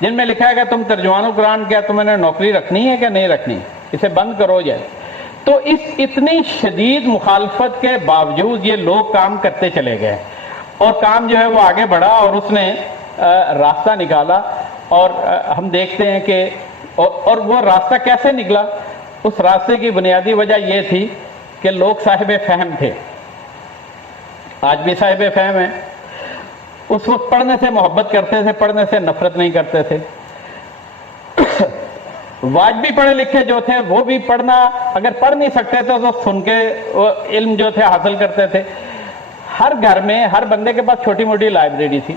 جن میں لکھا ہے کہ تم ترجمان القرآن کیا تمہیں نے نوکری رکھنی ہے کہ نہیں رکھنی، اسے بند کرو جائے۔ تو اس اتنی شدید مخالفت کے باوجود یہ لوگ کام کرتے چلے گئے، اور کام جو ہے وہ آگے بڑھا، اور اس نے راستہ نکالا۔ اور ہم دیکھتے ہیں کہ اور وہ راستہ کیسے نکلا، اس راستے کی بنیادی وجہ یہ تھی کہ لوگ صاحب فہم تھے، آج بھی صاحب فہم ہیں۔ اس وقت پڑھنے سے محبت کرتے تھے، پڑھنے سے نفرت نہیں کرتے تھے۔ واجبی پڑھے لکھے جو تھے وہ بھی پڑھنا، اگر پڑھ نہیں سکتے تھے تو سن کے علم جو تھے حاصل کرتے تھے۔ ہر گھر میں ہر بندے کے پاس چھوٹی موٹی لائبریری تھی،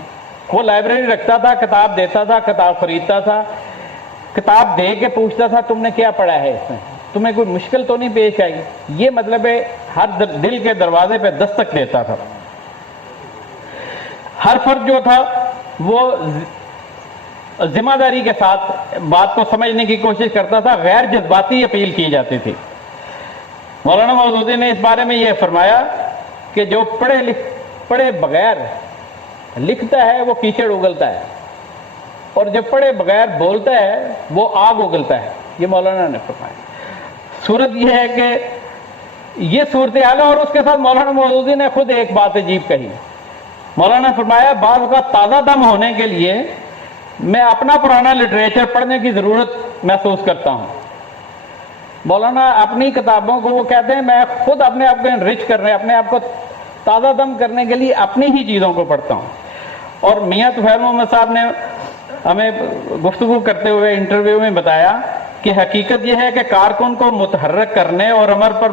وہ لائبریری رکھتا تھا، کتاب دیتا تھا، کتاب خریدتا تھا، کتاب دے کے پوچھتا تھا تم نے کیا پڑھا ہے اس میں، تمہیں کوئی مشکل تو نہیں پیش آئی۔ یہ مطلب ہے ہر دل کے دروازے پہ دستک دیتا تھا۔ ہر فرد جو تھا وہ ذمہ داری کے ساتھ بات کو سمجھنے کی کوشش کرتا تھا، غیر جذباتی اپیل کی جاتی تھی۔ مولانا مودودی نے اس بارے میں یہ فرمایا کہ جو پڑھے بغیر لکھتا ہے وہ کیچڑ اگلتا ہے، اور جو پڑھے بغیر بولتا ہے وہ آگ اگلتا ہے، یہ مولانا نے فرمایا۔ صورت یہ ہے کہ یہ صورتحال ہے، اور اس کے ساتھ مولانا مودودی نے خود ایک بات عجیب کہی۔ مولانا نے فرمایا بعض کا تازہ دم ہونے کے لیے میں اپنا پرانا لٹریچر پڑھنے کی ضرورت محسوس کرتا ہوں۔ مولانا اپنی کتابوں کو وہ کہتے ہیں میں خود اپنے آپ کو انرچ کرنے، اپنے آپ کو تازہ دم کرنے کے لیے اپنی ہی چیزوں کو پڑھتا ہوں۔ اور میاں طفیل محمد صاحب نے ہمیں گفتگو کرتے ہوئے انٹرویو میں بتایا کہ حقیقت یہ ہے کہ کارکن کو متحرک کرنے اور عمل پر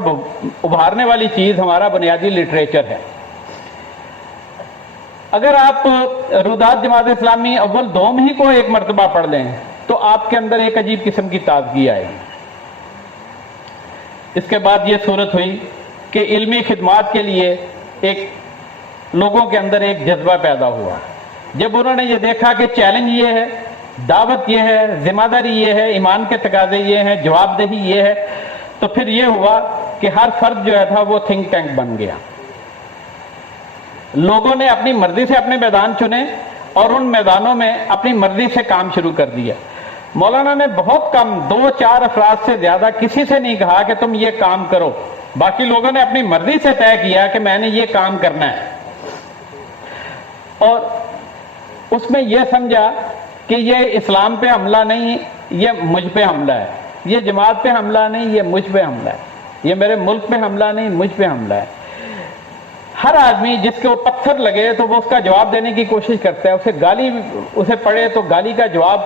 ابھارنے والی چیز ہمارا بنیادی لٹریچر ہے۔ اگر آپ رودات جماعت اسلامی اول دوم ہی کو ایک مرتبہ پڑھ لیں تو آپ کے اندر ایک عجیب قسم کی تازگی آئے گی، اس کے بعد یہ صورت ہوئی کہ علمی خدمات کے لیے ایک لوگوں کے اندر ایک جذبہ پیدا ہوا. جب انہوں نے یہ دیکھا کہ چیلنج یہ ہے، دعوت یہ ہے، ذمہ داری یہ ہے، ایمان کے تقاضے یہ ہیں، جواب دہی یہ ہے، تو پھر یہ ہوا کہ ہر فرد جو ہے تھا وہ تھنک ٹینک بن گیا. لوگوں نے اپنی مرضی سے اپنے میدان چنے اور ان میدانوں میں اپنی مرضی سے کام شروع کر دیا. مولانا نے بہت کم 2-4 افراد سے زیادہ کسی سے نہیں کہا کہ تم یہ کام کرو، باقی لوگوں نے اپنی مرضی سے طے کیا کہ میں نے یہ کام کرنا ہے، اور اس میں یہ سمجھا کہ یہ اسلام پہ حملہ نہیں، یہ مجھ پہ حملہ ہے، یہ جماعت پہ حملہ نہیں، یہ مجھ پہ حملہ ہے، یہ میرے ملک پہ حملہ نہیں، مجھ پہ حملہ ہے. ہر آدمی جس کے وہ پتھر لگے تو وہ اس کا جواب دینے کی کوشش کرتا ہے، اسے گالی اسے پڑے تو گالی کا جواب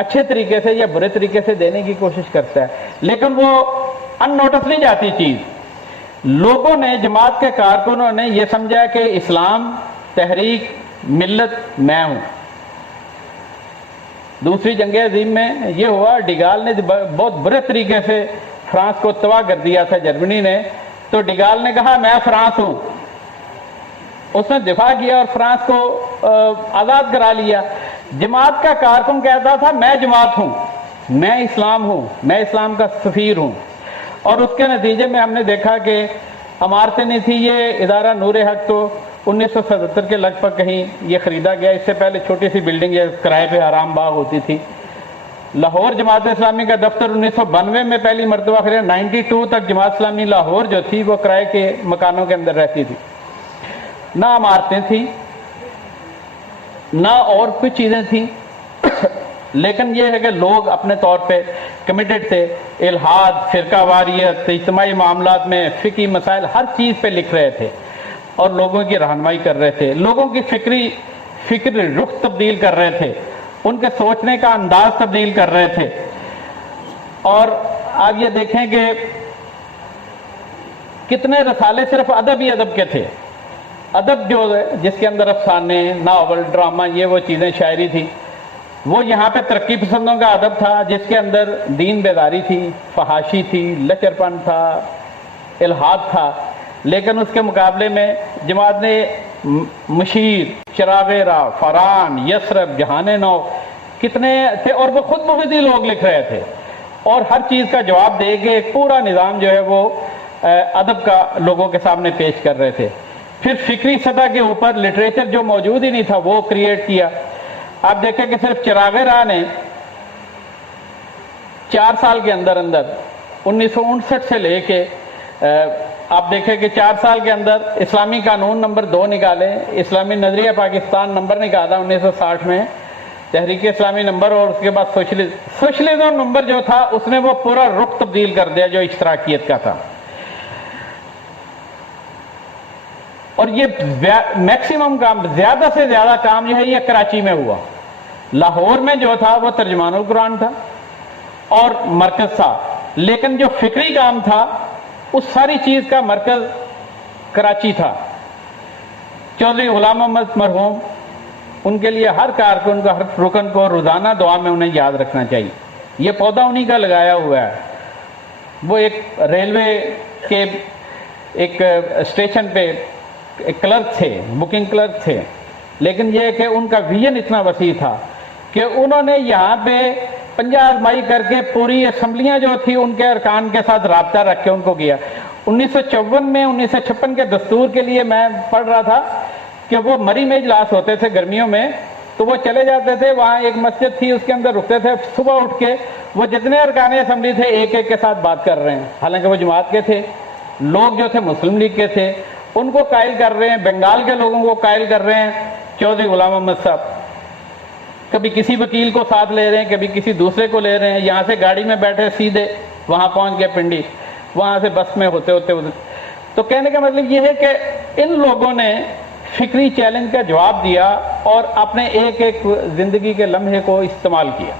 اچھے طریقے سے یا برے طریقے سے دینے کی کوشش کرتا ہے، لیکن وہ ان نوٹس نہیں جاتی چیز. لوگوں نے، جماعت کے کارکنوں نے یہ سمجھا کہ اسلام، تحریک، ملت میں ہوں. دوسری جنگ عظیم میں یہ ہوا، ڈیگال نے بہت برے طریقے سے فرانس کو تباہ کر دیا تھا جرمنی نے، تو ڈیگال نے کہا میں فرانس ہوں. اس نے دفاع کیا اور فرانس کو آزاد کرا لیا. جماعت کا کارکن کہتا تھا میں جماعت ہوں، میں اسلام ہوں، میں اسلام کا سفیر ہوں. اور اس کے نتیجے میں ہم نے دیکھا کہ عمارتیں نہیں تھی. یہ ادارہ نور حق تو 1977 کے لگ بھگ کہیں یہ خریدا گیا. اس سے پہلے چھوٹی سی بلڈنگ یہ کرائے پہ آرام باغ ہوتی تھی. لاہور جماعت اسلامی کا دفتر 1992 میں پہلی مرتبہ خریدا. 92 تک جماعت اسلامی لاہور جو تھی وہ کرائے کے مکانوں کے اندر رہتی تھی. نہ عمارتیں تھیں، نہ اور کچھ چیزیں تھیں، لیکن یہ ہے کہ لوگ اپنے طور پہ کمیٹڈ تھے. الحاد، فرقہ واریت، اجتماعی معاملات میں فقہی مسائل ہر چیز پہ لکھ رہے تھے اور لوگوں کی رہنمائی کر رہے تھے. لوگوں کی فکری رخ تبدیل کر رہے تھے، ان کے سوچنے کا انداز تبدیل کر رہے تھے. اور آپ یہ دیکھیں کہ کتنے رسالے صرف ادب ہی ادب کے تھے. ادب جو ہے جس کے اندر افسانے، ناول، ڈرامہ، یہ وہ چیزیں، شاعری تھی، وہ یہاں پہ ترقی پسندوں کا ادب تھا جس کے اندر دین بیداری تھی، فحاشی تھی، لچرپن تھا، الحاد تھا. لیکن اس کے مقابلے میں جماعت نے مشیر، چراغ راہ، فران، یسرب، جہان نو کتنے تھے، اور وہ خود بخود ہی لوگ لکھ رہے تھے اور ہر چیز کا جواب دے کے ایک پورا نظام جو ہے وہ ادب کا لوگوں کے سامنے پیش کر رہے تھے. پھر فکری سطح کے اوپر لٹریچر جو موجود ہی نہیں تھا وہ کریٹ کیا. آپ دیکھیں کہ صرف چراغ راہ نے 4 سال کے اندر 1959 سے لے کے آپ دیکھیں کہ 4 سال کے اندر اسلامی قانون نمبر 2 نکالے، اسلامی نظریہ پاکستان نمبر نکالا 1960 میں، تحریک اسلامی نمبر، اور اس کے بعد سوشلزم نمبر جو تھا اس نے وہ پورا رخ تبدیل کر دیا جو اشتراکیت کا تھا. اور یہ میکسیمم کام، زیادہ سے زیادہ کام جو ہے یہ کراچی میں ہوا. لاہور میں جو تھا وہ ترجمان القرآن تھا اور مرکز تھا، لیکن جو فکری کام تھا اس ساری چیز کا مرکز کراچی تھا. چودھری غلام محمد مرحوم، ان کے لیے ہر کارکن کو، ہر رکن کو روزانہ دعا میں انہیں یاد رکھنا چاہیے. یہ پودا انہی کا لگایا ہوا ہے. وہ ایک ریلوے کے ایک اسٹیشن پہ ایک کلرک تھے، بکنگ کلرک تھے، لیکن یہ کہ ان کا ویژن اتنا وسیع تھا کہ انہوں نے یہاں پہ پنجہ آزمائی کر کے پوری اسمبلیاں جو تھی ان کے ارکان کے ساتھ رابطہ رکھ کے ان کو کیا. 1954 میں 1956 کے دستور کے لیے میں پڑھ رہا تھا کہ وہ مری میں اجلاس ہوتے تھے گرمیوں میں، تو وہ چلے جاتے تھے، وہاں ایک مسجد تھی اس کے اندر رکتے تھے. صبح اٹھ کے وہ جتنے ارکان اسمبلی تھے ایک ایک کے ساتھ بات کر رہے ہیں، حالانکہ وہ جماعت کے تھے. لوگ جو تھے مسلم لیگ کے تھے، ان کو قائل کر رہے ہیں، بنگال کے لوگوں کو قائل کر رہے ہیں چودھری غلام محمد صاحب. کبھی کسی وکیل کو ساتھ لے رہے ہیں، کبھی کسی دوسرے کو لے رہے ہیں. یہاں سے گاڑی میں بیٹھے سیدھے وہاں پہنچ گئے پنڈی، وہاں سے بس میں ہوتے ہوتے. تو کہنے کا مطلب یہ ہے کہ ان لوگوں نے فکری چیلنج کا جواب دیا اور اپنے ایک ایک زندگی کے لمحے کو استعمال کیا.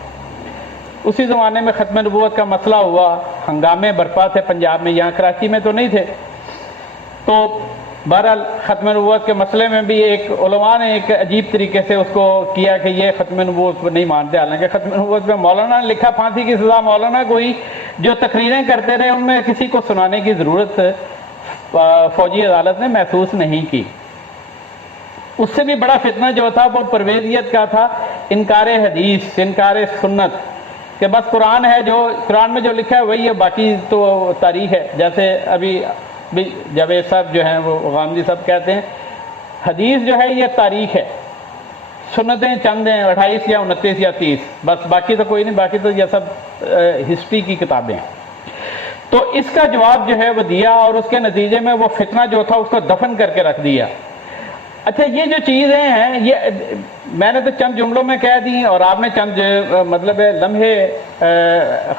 اسی زمانے میں ختم نبوت کا مسئلہ ہوا، ہنگامے برپا تھے پنجاب میں، یہاں کراچی میں تو نہیں تھے. تو بہرحال ختم نبوت کے مسئلے میں بھی ایک علماء نے ایک عجیب طریقے سے اس کو کیا کہ یہ ختم نبوت نہیں مانتے، حالانکہ ختم نبوت پہ مولانا نے لکھا پھانسی کی سزا مولانا کو ہی، جو تقریریں کرتے رہے ان میں کسی کو سنانے کی ضرورت فوجی عدالت نے محسوس نہیں کی۔ اس سے بھی بڑا فتنہ جو تھا وہ پرویزیت کا تھا، انکار حدیث، انکار سنت، کہ بس قرآن ہے، جو قرآن میں جو لکھا ہے وہی ہے، باقی تو تاریخ ہے۔ جیسے ابھی جاوید صاحب جو ہیں وہ غامدی صاحب کہتے ہیں حدیث جو ہے یہ تاریخ ہے، سنتیں چند ہیں 28 یا 29 یا 30، بس باقی تو کوئی نہیں، باقی تو یہ سب ہسٹری کی کتابیں ہیں۔ تو اس کا جواب جو ہے وہ دیا، اور اس کے نتیجے میں وہ فتنہ جو تھا اس کو دفن کر کے رکھ دیا۔ اچھا یہ جو چیزیں ہیں یہ میں نے تو چند جملوں میں کہہ دی، اور آپ نے چند مطلب لمحے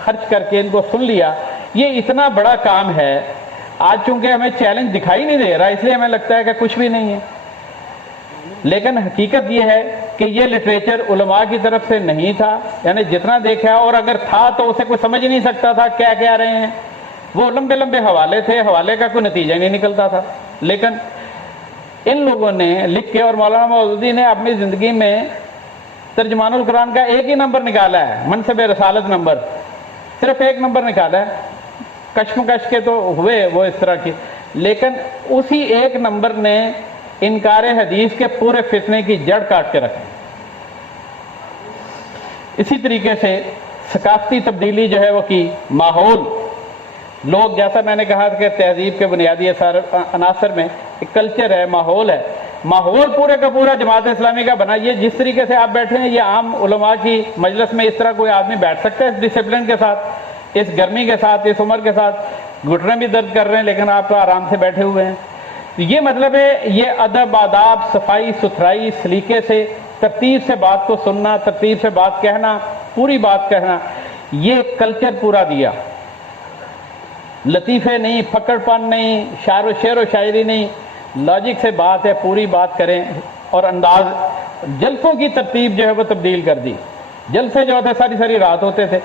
خرچ کر کے ان کو سن لیا۔ یہ اتنا بڑا کام ہے، آج چونکہ ہمیں چیلنج دکھائی نہیں دے رہا اس لیے ہمیں لگتا ہے کہ کچھ بھی نہیں ہے، لیکن حقیقت یہ ہے کہ یہ لٹریچر علماء کی طرف سے نہیں تھا، یعنی جتنا دیکھا، اور اگر تھا تو اسے کوئی سمجھ نہیں سکتا تھا کیا کہہ رہے ہیں، وہ لمبے لمبے حوالے تھے، حوالے کا کوئی نتیجہ نہیں نکلتا تھا۔ لیکن ان لوگوں نے لکھ کے، اور مولانا مودودی نے اپنی زندگی میں ترجمان القرآن کا ایک ہی نمبر نکالا ہے، منصب رسالت نمبر، صرف ایک نمبر نکالا ہے، کشمکش کے تو ہوئے وہ اس طرح کی، لیکن اسی ایک نمبر نے انکار حدیث کے پورے فتنے کی جڑ کاٹ کے رکھی۔ اسی طریقے سے ثقافتی تبدیلی جو ہے وہ کی، ماحول، لوگ جیسا میں نے کہا کہ تہذیب کے بنیادی عناصر میں ایک کلچر ہے، ماحول ہے، ماحول پورے کا پورا جماعت اسلامی کا بنا۔ یہ جس طریقے سے آپ بیٹھے ہیں یہ عام علماء کی مجلس میں اس طرح کوئی آدمی بیٹھ سکتا ہے اس ڈسپلن کے ساتھ، اس گرمی کے ساتھ، اس عمر کے ساتھ، گھٹنے بھی درد کر رہے ہیں لیکن آپ تو آرام سے بیٹھے ہوئے ہیں۔ یہ مطلب ہے یہ ادب، آداب، صفائی ستھرائی، سلیقے سے، ترتیب سے بات کو سننا، ترتیب سے بات کہنا، پوری بات کہنا، یہ کلچر پورا دیا۔ لطیفے نہیں، پھکڑ پن نہیں، شعر و شاعری نہیں، لاجک سے بات ہے، پوری بات کریں، اور انداز، جلسوں کی ترتیب جو ہے وہ تبدیل کر دی۔ جلسے جو ہوتے ساری ساری رات ہوتے تھے،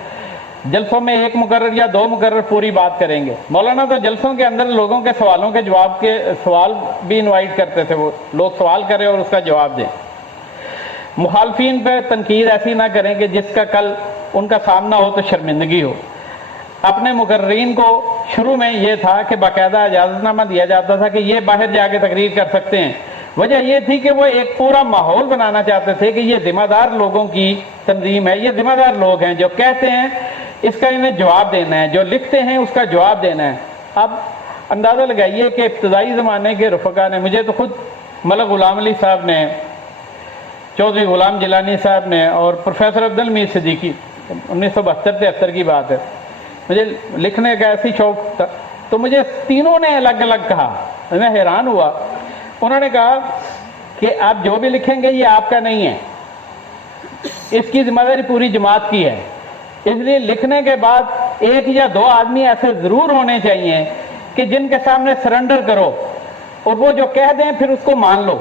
جلسوں میں ایک مقرر یا دو مقرر پوری بات کریں گے۔ مولانا تو جلسوں کے اندر لوگوں کے سوالوں کے جواب کے سوال بھی انوائٹ کرتے تھے، وہ لوگ سوال کریں اور اس کا جواب دیں۔ مخالفین پہ تنقید ایسی نہ کریں کہ جس کا کل ان کا سامنا ہو تو شرمندگی ہو۔ اپنے مقررین کو شروع میں یہ تھا کہ باقاعدہ اجازت نامہ دیا جاتا تھا کہ یہ باہر جا کے تقریر کر سکتے ہیں۔ وجہ یہ تھی کہ وہ ایک پورا ماحول بنانا چاہتے تھے کہ یہ ذمہ دار لوگوں کی تنظیم ہے، یہ ذمہ دار لوگ ہیں، جو کہتے ہیں اس کا انہیں جواب دینا ہے، جو لکھتے ہیں اس کا جواب دینا ہے۔ اب اندازہ لگائیے کہ ابتدائی زمانے کے رفقا نے، مجھے تو خود ملک غلام علی صاحب نے، چودھری غلام جیلانی صاحب نے، اور پروفیسر عبدالمجید صدیقی، 1972-73 کی بات ہے، مجھے لکھنے کا ایسی شوق تھا، تو مجھے تینوں نے الگ الگ کہا، میں حیران ہوا۔ انہوں نے کہا کہ آپ جو بھی لکھیں گے یہ آپ کا نہیں ہے، اس کی ذمہ داری پوری جماعت کی ہے، اس لیے لکھنے کے بعد ایک یا دو آدمی ایسے ضرور ہونے چاہیے کہ جن کے سامنے سرنڈر کرو اور وہ جو کہہ دیں پھر اس کو مان لو۔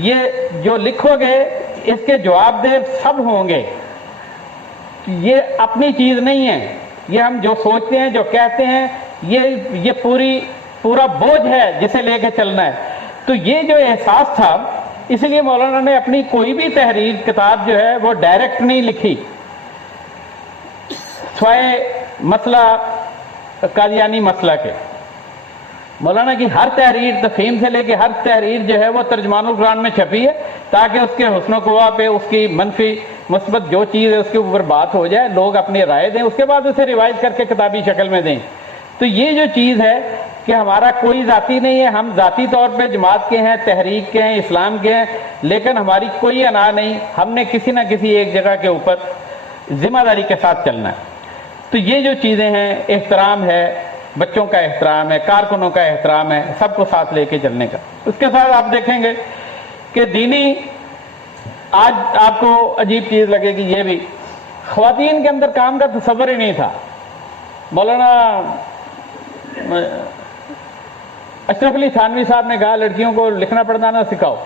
یہ جو لکھو گے اس کے جواب دہ سب ہوں گے، یہ اپنی چیز نہیں ہے، یہ ہم جو سوچتے ہیں، جو کہتے ہیں، یہ پورا بوجھ ہے جسے لے کے چلنا ہے۔ تو یہ جو احساس تھا، اس لیے مولانا نے اپنی کوئی بھی تحریر کتاب جو ہے وہ ڈائریکٹ نہیں لکھی، سوائے مسئلہ قادیانی مسئلہ کے۔ مولانا کی ہر تحریر، تفہیم سے لے کے ہر تحریر جو ہے وہ ترجمان القرآن میں چھپی ہے، تاکہ اس کے حسن و قوا پہ، اس کی منفی مثبت جو چیز ہے اس کے اوپر بات ہو جائے، لوگ اپنی رائے دیں، اس کے بعد اسے ریوائز کر کے کتابی شکل میں دیں۔ تو یہ جو چیز ہے کہ ہمارا کوئی ذاتی نہیں ہے، ہم ذاتی طور پہ جماعت کے ہیں، تحریک کے ہیں، اسلام کے ہیں، لیکن ہماری کوئی انا نہیں، ہم نے کسی نہ کسی ایک جگہ کے اوپر ذمہ داری کے ساتھ چلنا ہے۔ تو یہ جو چیزیں ہیں، احترام ہے، بچوں کا احترام ہے، کارکنوں کا احترام ہے، سب کو ساتھ لے کے چلنے کا۔ اس کے ساتھ آپ دیکھیں گے کہ دینی، آج آپ کو عجیب چیز لگے گی، یہ بھی خواتین کے اندر کام کا تصور ہی نہیں تھا۔ مولانا اشرف علی تھانوی صاحب نے کہا لڑکیوں کو لکھنا پڑھنا نہ سکھاؤ،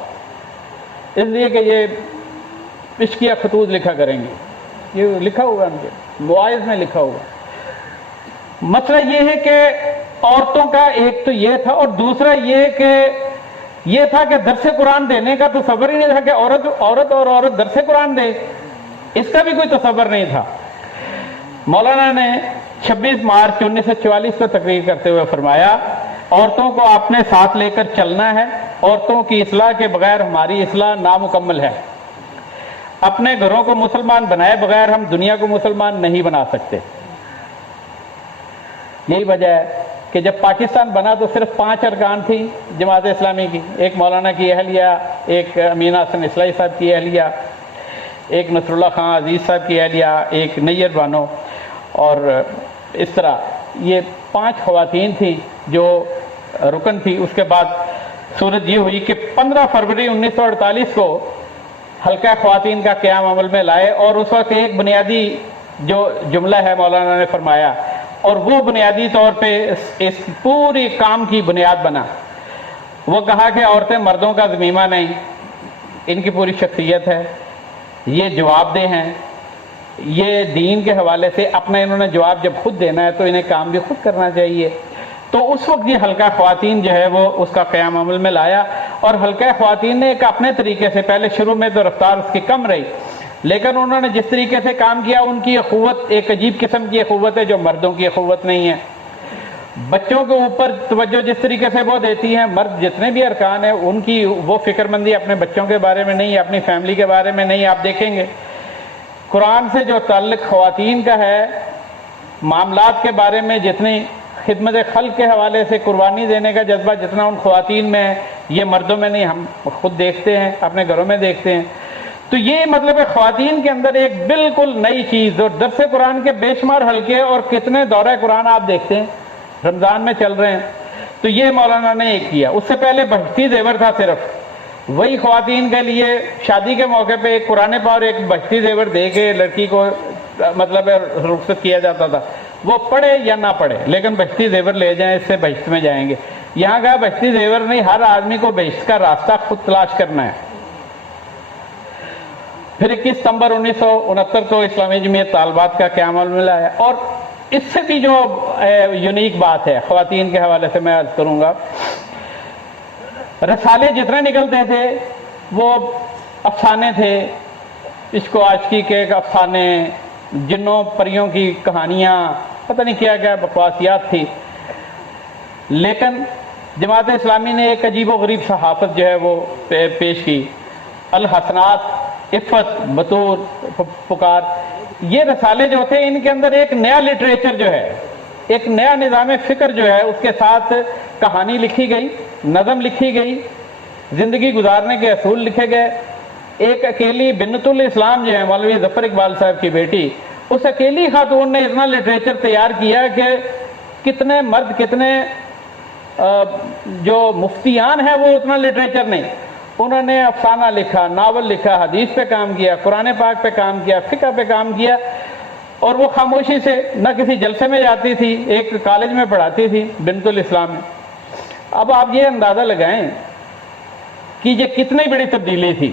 اس لیے کہ یہ عشقیہ خطوط لکھا کریں گے، یہ لکھا ہوا ان کے مواعظ میں لکھا ہوا۔ مسئلہ یہ ہے کہ عورتوں کا ایک تو یہ تھا، اور دوسرا یہ تھا کہ درس قرآن دینے کا تصور ہی نہیں تھا کہ عورت اور عورت درس قرآن دے، اس کا بھی کوئی تصور نہیں تھا۔ مولانا نے 26 مارچ 1944 کو تقریر کرتے ہوئے فرمایا، عورتوں کو اپنے ساتھ لے کر چلنا ہے، عورتوں کی اصلاح کے بغیر ہماری اصلاح نامکمل ہے۔ اپنے گھروں کو مسلمان بنائے بغیر ہم دنیا کو مسلمان نہیں بنا سکتے۔ یہی وجہ ہے کہ جب پاکستان بنا تو صرف 5 ارکان تھی جماعت اسلامی کی، ایک مولانا کی اہلیہ، ایک امین حسن اصلاحی صاحب کی اہلیہ، ایک نصر اللہ خان عزیز صاحب کی اہلیہ، ایک نیّر بانو، اور اس طرح یہ 5 خواتین تھیں جو رکن تھی۔ اس کے بعد صورت یہ ہوئی کہ 15 فروری 1948 کو حلقہ خواتین کا قیام عمل میں لائے، اور اس وقت ایک بنیادی جو جملہ ہے مولانا نے فرمایا، اور وہ بنیادی طور پہ اس پوری کام کی بنیاد بنا۔ وہ کہا کہ عورتیں مردوں کا ضمیمہ نہیں، ان کی پوری شخصیت ہے، یہ جواب دہ ہیں، یہ دین کے حوالے سے اپنا انہوں نے جواب جب خود دینا ہے تو انہیں کام بھی خود کرنا چاہیے۔ تو اس وقت یہ حلقہ خواتین جو ہے وہ اس کا قیام عمل میں لایا، اور حلقہ خواتین نے ایک اپنے طریقے سے، پہلے شروع میں تو رفتار اس کی کم رہی، لیکن انہوں نے جس طریقے سے کام کیا، ان کی اخوت ایک عجیب قسم کی اخوت ہے جو مردوں کی اخوت نہیں ہے۔ بچوں کے اوپر توجہ جس طریقے سے وہ دیتی ہیں، مرد جتنے بھی ارکان ہیں ان کی وہ فکر مندی اپنے بچوں کے بارے میں نہیں، اپنی فیملی کے بارے میں نہیں۔ آپ دیکھیں گے قرآن سے جو تعلق خواتین کا ہے، معاملات کے بارے میں جتنی خدمت خلق کے حوالے سے قربانی دینے کا جذبہ جتنا ان خواتین میں ہے، یہ مردوں میں نہیں، ہم خود دیکھتے ہیں، اپنے گھروں میں دیکھتے ہیں۔ تو یہ مطلب ہے خواتین کے اندر ایک بالکل نئی چیز، اور درس قرآن کے بے شمار حلقے اور کتنے دورہ قرآن آپ دیکھتے ہیں رمضان میں چل رہے ہیں، تو یہ مولانا نے ایک کیا۔ اس سے پہلے بہشتی زیور تھا، صرف وہی خواتین کے لیے شادی کے موقع پہ ایک قرآن پاک اور ایک بہشتی زیور دے کے لڑکی کو مطلب رخصت کیا جاتا تھا، وہ پڑھے یا نہ پڑھے لیکن بہشتی زیور لے جائیں، اس سے بہشت میں جائیں گے۔ یہاں کا بہشتی زیور نہیں، ہر آدمی کو بہشت کا راستہ خود تلاش کرنا ہے۔ پھر 21 ستمبر 1969 کو اسلامی جمعیت طالبات کا قیام عمل میں لایا، اور اس سے بھی جو یونیک بات ہے خواتین کے حوالے سے میں عرض کروں گا، رسالے جتنے نکلتے تھے وہ افسانے تھے، عشق و عاشقی کے ایک افسانے، جنوں پریوں کی کہانیاں، پتہ نہیں کیا کیا بکواسیات تھی، لیکن جماعت اسلامی نے ایک عجیب و غریب صحافت جو ہے وہ پیش کی، الحسنات، عفت، بطور، پکار۔ یہ رسالے جو تھے ان کے اندر ایک نیا لٹریچر جو ہے، ایک نیا نظام فکر جو ہے، اس کے ساتھ کہانی لکھی گئی، نظم لکھی گئی، زندگی گزارنے کے اصول لکھے گئے۔ ایک اکیلی بنت الاسلام جو ہے مولوی ظفر اقبال صاحب کی بیٹی، اس اکیلی خاتون نے اتنا لٹریچر تیار کیا کہ کتنے مرد، کتنے جو مفتیان ہیں وہ اتنا لٹریچر نہیں، انہوں نے افسانہ لکھا، ناول لکھا، حدیث پہ کام کیا، قرآن پاک پہ کام کیا، فقہ پہ کام کیا، اور وہ خاموشی سے نہ کسی جلسے میں جاتی تھی، ایک کالج میں پڑھاتی تھی بنت الاسلام میں۔ اب آپ یہ اندازہ لگائیں کہ یہ کتنی بڑی تبدیلی تھی،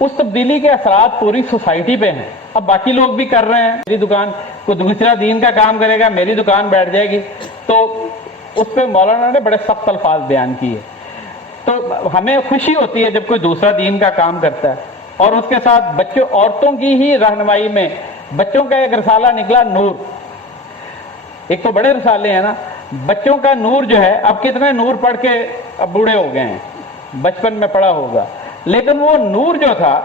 اس تبدیلی کے اثرات پوری سوسائٹی پہ ہیں۔ اب باقی لوگ بھی کر رہے ہیں، میری دکان، کوئی دوسرا دین کا کام کرے گا، میری دکان بیٹھ جائے گی، تو اس پہ مولانا نے بڑے سخت الفاظ بیان کیے۔ تو ہمیں خوشی ہوتی ہے جب کوئی دوسرا دین کا کام کرتا ہے، اور اس کے ساتھ بچوں، عورتوں کی ہی رہنمائی میں بچوں کا ایک رسالہ نکلا، نور۔ ایک تو بڑے رسالے ہیں نا، بچوں کا نور جو ہے، اب کتنے نور پڑھ کے اب بوڑھے ہو گئے ہیں، بچپن میں پڑھا ہوگا، لیکن وہ نور جو تھا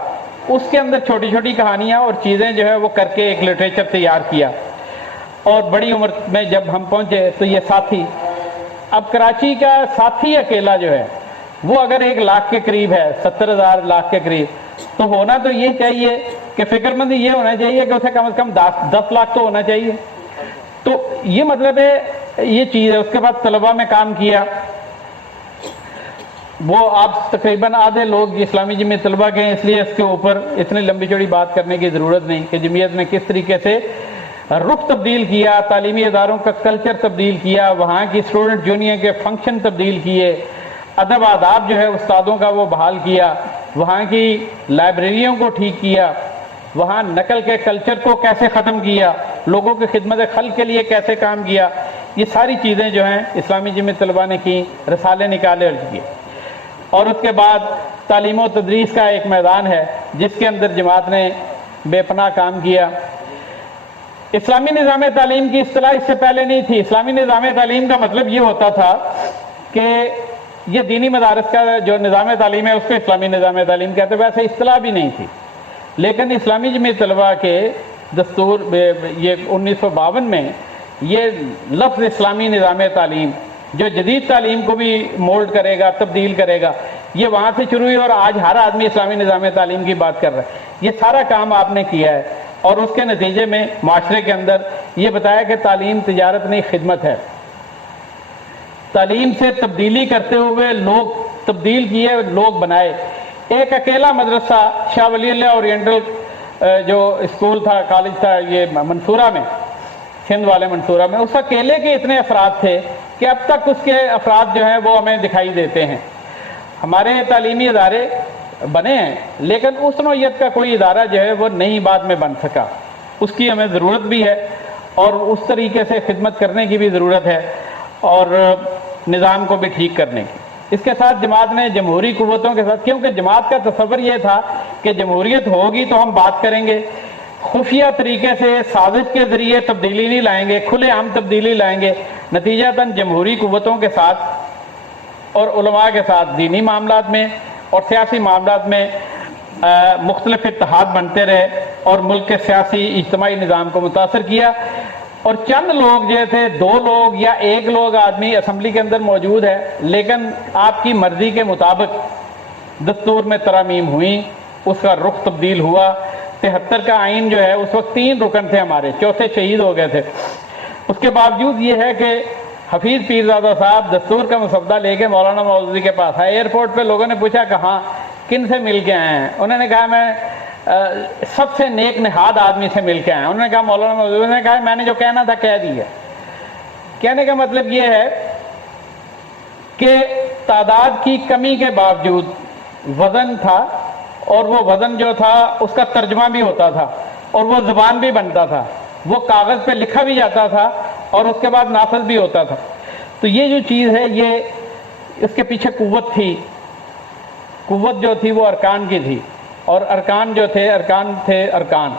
اس کے اندر چھوٹی چھوٹی کہانیاں اور چیزیں جو ہے وہ کر کے ایک لٹریچر تیار کیا۔ اور بڑی عمر میں جب ہم پہنچے تو یہ ساتھی، اب کراچی کا ساتھی اکیلا جو ہے وہ اگر 1 لاکھ کے قریب ہے، 70,000 لاکھ کے قریب، تو ہونا تو یہ چاہیے کہ فکر مندی یہ ہونا چاہیے کہ اسے کم از کم 10 لاکھ تو ہونا چاہیے۔ تو یہ مطلب ہے یہ چیز ہے۔ اس کے بعد طلبہ میں کام کیا، وہ آپ تقریباً آدھے لوگ اسلامی جمعیت طلبہ کے ہیں، اس لیے اس کے اوپر اتنی لمبی چوڑی بات کرنے کی ضرورت نہیں کہ جمعیت نے کس طریقے سے رخ تبدیل کیا، تعلیمی اداروں کا کلچر تبدیل کیا، وہاں کی اسٹوڈنٹ یونین کے فنکشن تبدیل کیے، ادب آداب جو ہے استادوں کا وہ بحال کیا، وہاں کی لائبریریوں کو ٹھیک کیا، وہاں نقل کے کلچر کو کیسے ختم کیا، لوگوں کی خدمت خلق کے لیے کیسے کام کیا، یہ ساری چیزیں جو ہیں اسلامی جمعیت طلباء نے کی، رسالے نکالے اور کیے۔ اور اس کے بعد تعلیم و تدریس کا ایک میدان ہے جس کے اندر جماعت نے بے پناہ کام کیا۔ اسلامی نظام تعلیم کی اصطلاح اس سے پہلے نہیں تھی۔ اسلامی نظام تعلیم کا مطلب یہ ہوتا تھا کہ یہ دینی مدارس کا جو نظام تعلیم ہے اس کو اسلامی نظام تعلیم کہتے، ویسے اصطلاح بھی نہیں تھی۔ لیکن اسلامی جمعیت طلباء کے دستور یہ 1952 میں یہ لفظ اسلامی نظام تعلیم جو جدید تعلیم کو بھی مولڈ کرے گا، تبدیل کرے گا، یہ وہاں سے شروع ہوئی اور آج ہر آدمی اسلامی نظام تعلیم کی بات کر رہا ہے۔ یہ سارا کام آپ نے کیا ہے اور اس کے نتیجے میں معاشرے کے اندر یہ بتایا کہ تعلیم تجارت نہیں خدمت ہے۔ تعلیم سے تبدیلی کرتے ہوئے لوگ تبدیل کیے، لوگ بنائے۔ ایک اکیلا مدرسہ شاہ ولی اللہ اورینٹل جو اسکول تھا، کالج تھا، یہ منصورہ میں، سندھ والے منصورہ میں، اس اکیلے کے اتنے افراد تھے کہ اب تک اس کے افراد جو ہیں وہ ہمیں دکھائی دیتے ہیں۔ ہمارے تعلیمی ادارے بنے ہیں لیکن اس نوعیت کا کوئی ادارہ جو ہے وہ نئی بات میں بن سکا، اس کی ہمیں ضرورت بھی ہے اور اس طریقے سے خدمت کرنے کی بھی ضرورت ہے اور نظام کو بھی ٹھیک کرنے کی۔ اس کے ساتھ جماعت نے جمہوری قوتوں کے ساتھ، کیونکہ جماعت کا تصور یہ تھا کہ جمہوریت ہوگی تو ہم بات کریں گے، خفیہ طریقے سے سازش کے ذریعے تبدیلی نہیں لائیں گے، کھلے عام تبدیلی لائیں گے۔ نتیجتاً جمہوری قوتوں کے ساتھ اور علماء کے ساتھ دینی معاملات میں اور سیاسی معاملات میں مختلف اتحاد بنتے رہے اور ملک کے سیاسی اجتماعی نظام کو متاثر کیا۔ اور چند لوگ جو تھے، 2 لوگ یا 1 لوگ آدمی اسمبلی کے اندر موجود ہے، لیکن آپ کی مرضی کے مطابق دستور میں ترامیم ہوئیں، اس کا رخ تبدیل ہوا۔ 73 کا آئین جو ہے اس وقت 3 رکن تھے ہمارے، چوتھے شہید ہو گئے تھے۔ اس کے باوجود یہ ہے کہ حفیظ پیرزادہ صاحب دستور کا مسودہ لے کے مولانا مودودی کے پاس آئے۔ ایئرپورٹ پہ لوگوں نے پوچھا کہاں، کن سے مل کے آئے ہیں؟ انہوں نے کہا میں سب سے نیک نہاد آدمی سے مل کے آئے ہیں۔ انہوں نے کہا مولانا مودودی نے کہا میں نے جو کہنا تھا کہہ دیا۔ کہنے کا مطلب یہ ہے کہ تعداد کی کمی کے باوجود وزن تھا اور وہ وزن جو تھا اس کا ترجمہ بھی ہوتا تھا اور وہ زبان بھی بنتا تھا، وہ کاغذ پہ لکھا بھی جاتا تھا اور اس کے بعد نافذ بھی ہوتا تھا۔ تو یہ جو چیز ہے یہ اس کے پیچھے قوت تھی، قوت جو تھی وہ ارکان کی تھی اور ارکان جو تھے ارکان۔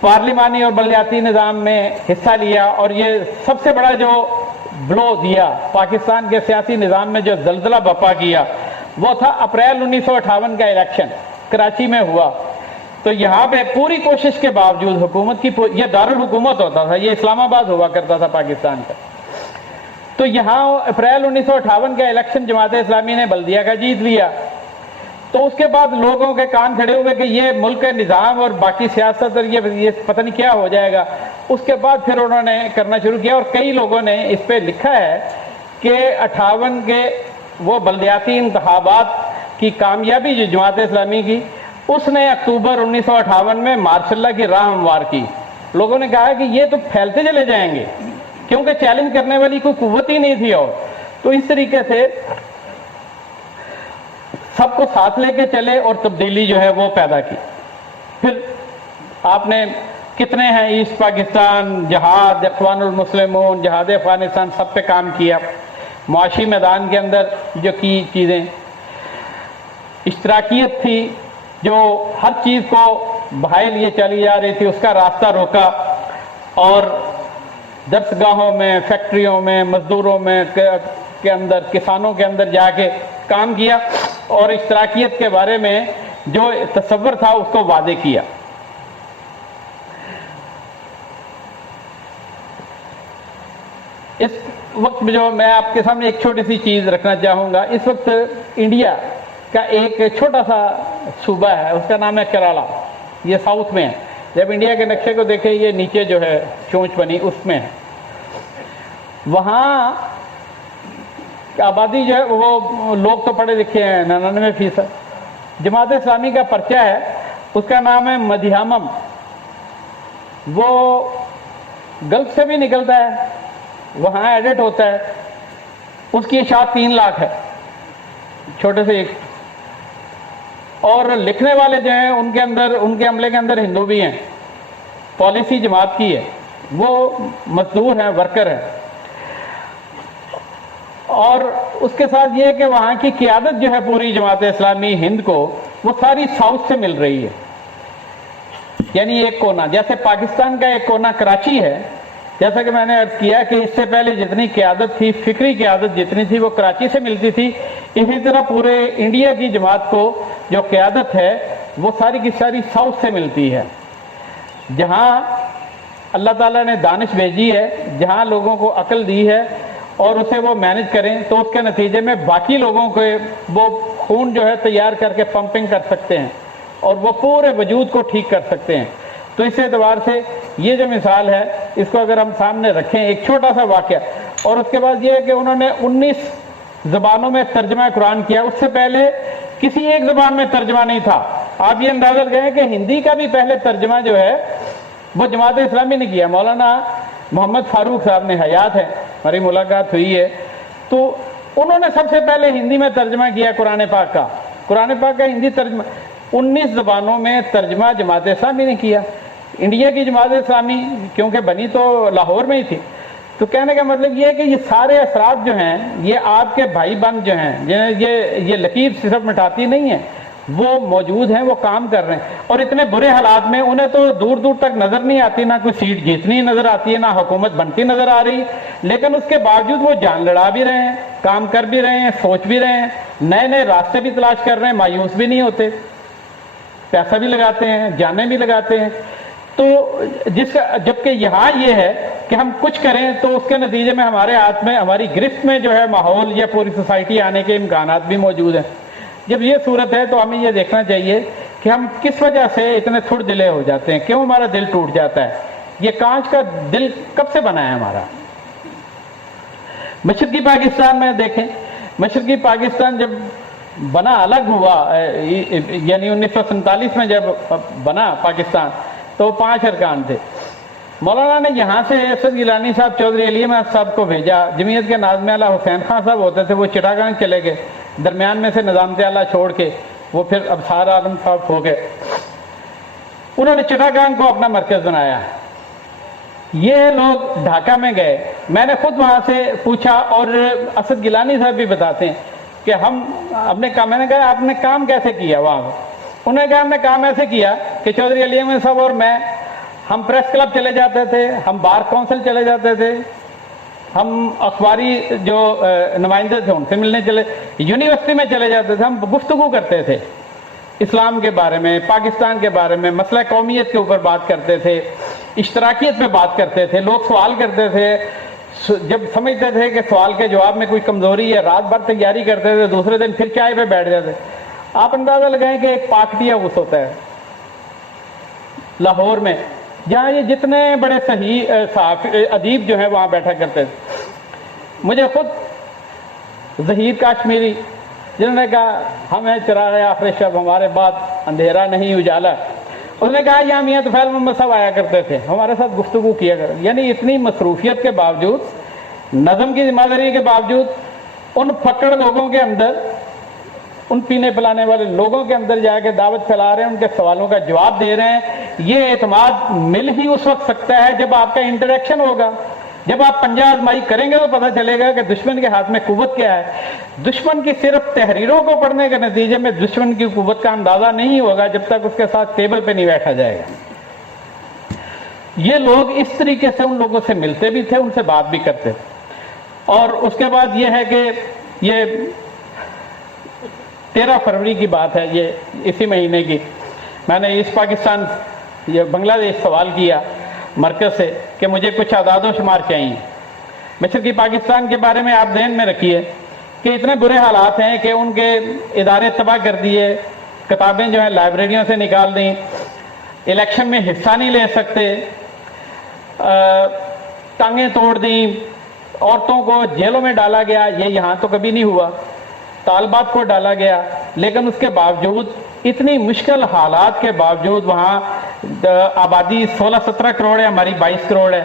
پارلیمانی اور بلدیاتی نظام میں حصہ لیا اور یہ سب سے بڑا جو بلو دیا پاکستان کے سیاسی نظام میں، جو زلزلہ برپا کیا، وہ تھا اپریل 1958 کا الیکشن کراچی میں ہوا۔ تو یہاں پہ پوری کوشش کے باوجود حکومت کی، یہ دارالحکومت ہوتا تھا، یہ اسلام آباد ہوا کرتا تھا پاکستان کا، تو یہاں اپریل 1958 کا الیکشن جماعت اسلامی نے بلدیہ کا جیت لیا۔ تو اس کے بعد لوگوں کے کان کھڑے ہوئے کہ یہ ملک کا نظام اور باقی سیاست اور یہ پتہ نہیں کیا ہو جائے گا۔ اس کے بعد پھر انہوں نے کرنا شروع کیا اور کئی لوگوں نے اس پہ لکھا ہے کہ 58 کے وہ بلدیاتی انتخابات کی کامیابی جو جماعت اسلامی کی، اس نے اکتوبر 1958 میں مارشاء اللہ کی راہ ہموار کی۔ لوگوں نے کہا کہ یہ تو پھیلتے چلے جائیں گے کیونکہ چیلنج کرنے والی کوئی قوت ہی نہیں تھی۔ اور تو اس طریقے سے سب کو ساتھ لے کے چلے اور تبدیلی جو ہے وہ پیدا کی۔ پھر آپ نے کتنے ہیں ایسٹ پاکستان، جہاد، اخوان المسلمون، جہاد افغانستان، سب پہ کام کیا۔ معاشی میدان کے اندر جو کی چیزیں، اشتراکیت تھی جو ہر چیز کو بہائے لیے چلی جا رہی تھی، اس کا راستہ روکا اور درسگاہوں میں، فیکٹریوں میں، مزدوروں میں کے اندر، کسانوں کے اندر جا کے کام کیا اور اشتراکیت کے بارے میں جو تصور تھا اس کو واضح کیا۔ اس وقت جو میں آپ کے سامنے ایک چھوٹی سی چیز رکھنا چاہوں گا، اس وقت انڈیا کا ایک چھوٹا سا صوبہ ہے، اس کا نام ہے کیرالہ، یہ ساؤتھ میں ہے۔ جب انڈیا کے نقشے کو دیکھیں، یہ نیچے جو ہے چونچ بنی اس میں ہے، وہاں آبادی جو ہے وہ لوگ تو پڑھے لکھے ہیں 99%۔ جماعت اسلامی کا پرچہ ہے، اس کا نام ہے مدھیامم، وہ گلف سے بھی نکلتا ہے، وہاں ایڈٹ ہوتا ہے، اس کی اشاعت 3 لاکھ ہے، چھوٹے سے ایک، اور لکھنے والے جو ہیں ان کے عملے کے اندر ہندو بھی ہیں، پالیسی جماعت کی ہے، وہ مزدور ہیں، ورکر ہیں. اور اس کے ساتھ یہ کہ وہاں کی قیادت جو ہے پوری جماعت اسلامی ہند کو، وہ ساری ساؤتھ سے مل رہی ہے. یعنی ایک کونا، جیسے پاکستان کا ایک کونا کراچی ہے، جیسا کہ میں نے عرض کیا کہ اس سے پہلے جتنی قیادت تھی، فکری قیادت جتنی تھی، وہ کراچی سے ملتی تھی. اسی طرح پورے انڈیا کی جماعت کو جو قیادت ہے وہ ساری کی ساری ساؤتھ سے ملتی ہے. جہاں اللہ تعالیٰ نے دانش بھیجی ہے، جہاں لوگوں کو عقل دی ہے اور اسے وہ مینج کریں، تو اس کے نتیجے میں باقی لوگوں کو وہ خون جو ہے تیار کر کے پمپنگ کر سکتے ہیں اور وہ پورے وجود کو ٹھیک کر سکتے ہیں. تو اس اعتبار سے یہ جو مثال ہے، اس کو اگر ہم سامنے رکھیں، ایک چھوٹا سا واقعہ. اور اس کے بعد یہ ہے کہ انہوں نے 19 زبانوں میں ترجمہ قرآن کیا. اس سے پہلے کسی ایک زبان میں ترجمہ نہیں تھا. آپ یہ اندازہ لگائیں کہ ہندی کا بھی پہلے ترجمہ جو ہے وہ جماعت اسلامی نے کیا. مولانا محمد فاروق صاحب نے، حیات ہے، ہماری ملاقات ہوئی ہے، تو انہوں نے سب سے پہلے ہندی میں ترجمہ کیا قرآن پاک کا. قرآن پاک کا ہندی ترجمہ 19 زبانوں میں ترجمہ جماعت اسلامی نے کیا. انڈیا کی جماعت اسلامی کیونکہ بنی تو لاہور میں ہی تھی. تو کہنے کا مطلب یہ ہے کہ یہ سارے اثرات جو ہیں، یہ آپ کے بھائی بند جو ہیں، جنہیں یہ لکیر صرف مٹاتی نہیں ہے، وہ موجود ہیں، وہ کام کر رہے ہیں. اور اتنے برے حالات میں انہیں تو دور دور تک نظر نہیں آتی، نہ کوئی سیٹ جیتنی نظر آتی ہے، نہ حکومت بنتی نظر آ رہی، لیکن اس کے باوجود وہ جان لڑا بھی رہے ہیں، کام کر بھی رہے ہیں، سوچ بھی رہے ہیں، نئے نئے راستے بھی تلاش کر رہے ہیں، مایوس بھی نہیں ہوتے، پیسہ بھی لگاتے ہیں، جانیں بھی لگاتے ہیں. تو جبکہ یہاں یہ ہے کہ ہم کچھ کریں تو اس کے نتیجے میں ہمارے ہاتھ میں، ہماری گرفت میں جو ہے ماحول یا پوری سوسائٹی آنے کے امکانات بھی موجود ہیں. جب یہ صورت ہے تو ہمیں یہ دیکھنا چاہیے کہ ہم کس وجہ سے اتنے تھوڑ دلے ہو جاتے ہیں، کیوں ہمارا دل ٹوٹ جاتا ہے. یہ کانچ کا دل کب سے بنا ہے ہمارا؟ مشرقی پاکستان میں دیکھیں، مشرقی پاکستان جب بنا، الگ ہوا، یعنی 1947 میں جب بنا پاکستان، تو 5 ارکان تھے. مولانا نے یہاں سے اسد گیلانی صاحب، چودھری علی احمد صاحب کو بھیجا. جمعیت کے ناظم اعلیٰ حسین خان صاحب ہوتے تھے، وہ چٹاگانگ چلے گئے. درمیان میں سے نظامت اعلیٰ چھوڑ کے وہ پھر ابصار عالم صاحب ہو گئے. انہوں نے چٹاگانگ کو اپنا مرکز بنایا. یہ لوگ ڈھاکہ میں گئے. میں نے خود وہاں سے پوچھا، اور اسد گیلانی صاحب بھی بتاتے ہیں کہ ہم اپنے کام، میں نے کہا آپ نے کام کیسے کیا وہاں؟ انہوں نے کہا ہم نے کام ایسے کیا کہ چودھری علی احمد صاحب اور میں، ہم پریس کلب چلے جاتے تھے، ہم بار کونسل چلے جاتے تھے، ہم اخباری جو نمائندے تھے ان سے ملنے چلے، یونیورسٹی میں چلے جاتے تھے، ہم گفتگو کرتے تھے اسلام کے بارے میں، پاکستان کے بارے میں، مسئلہ قومیت کے اوپر بات کرتے تھے، اشتراکیت پہ بات کرتے تھے. لوگ سوال کرتے تھے، جب سمجھتے تھے کہ سوال کے جواب میں کوئی کمزوری ہے، رات بھر تیاری کرتے تھے، دوسرے دن پھر چائے پہ بیٹھ جاتے. آپ اندازہ لگائیں کہ ایک پاکٹی ہاؤس ہوتا ہے لاہور میں، جہاں یہ جتنے بڑے صحیح ادیب جو ہیں وہاں بیٹھا کرتے تھے. مجھے خود ظہیر کاشمیری، جنہوں نے کہا ہمیں چراغ آخر شب، ہمارے بعد اندھیرا نہیں اجالا، اس نے کہا یہاں میاں طفیل محمد صاحب آیا کرتے تھے، ہمارے ساتھ گفتگو کیا کرتے. یعنی اتنی مصروفیت کے باوجود، نظم کی ذمہ داری کے باوجود، ان پکڑ لوگوں کے اندر، ان پینے پلانے والے لوگوں کے اندر جا کے دعوت پھیلا رہے ہیں، ان کے سوالوں کا جواب دے رہے ہیں. یہ اعتماد مل ہی اس وقت سکتا ہے جب آپ کا انٹریکشن ہوگا. جب آپ پنجہ آزمائی کریں گے تو پتہ چلے گا کہ دشمن کے ہاتھ میں قوت کیا ہے. دشمن کی صرف تحریروں کو پڑھنے کے نتیجے میں دشمن کی قوت کا اندازہ نہیں ہوگا جب تک اس کے ساتھ ٹیبل پہ نہیں بیٹھا جائے گا. یہ لوگ اس طریقے سے ان لوگوں سے ملتے بھی تھے، ان سے بات بھی کرتے تھے. اور اس کے بعد یہ ہے کہ یہ 13 فروری کی بات ہے، یہ اسی مہینے کی، میں نے ایسٹ پاکستان، یہ بنگلہ دیش سوال کیا مرکز سے کہ مجھے کچھ اعداد و شمار چاہیے. مشرقی پاکستان کے بارے میں آپ ذہن میں رکھیے کہ اتنے برے حالات ہیں کہ ان کے ادارے تباہ کر دیے، کتابیں جو ہیں لائبریریوں سے نکال دیں، الیکشن میں حصہ نہیں لے سکتے، ٹانگیں توڑ دیں، عورتوں کو جیلوں میں ڈالا گیا. یہ یہاں تو کبھی نہیں ہوا. طالبات کو ڈالا گیا. لیکن اس کے باوجود، اتنی مشکل حالات کے باوجود، وہاں آبادی 16-17 کروڑ ہے، ہماری 22 کروڑ ہے.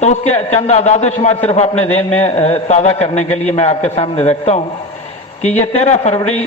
تو اس کے چند اعداد و شمار صرف اپنے ذہن میں تازہ کرنے کے لیے میں آپ کے سامنے رکھتا ہوں کہ یہ 13 فروری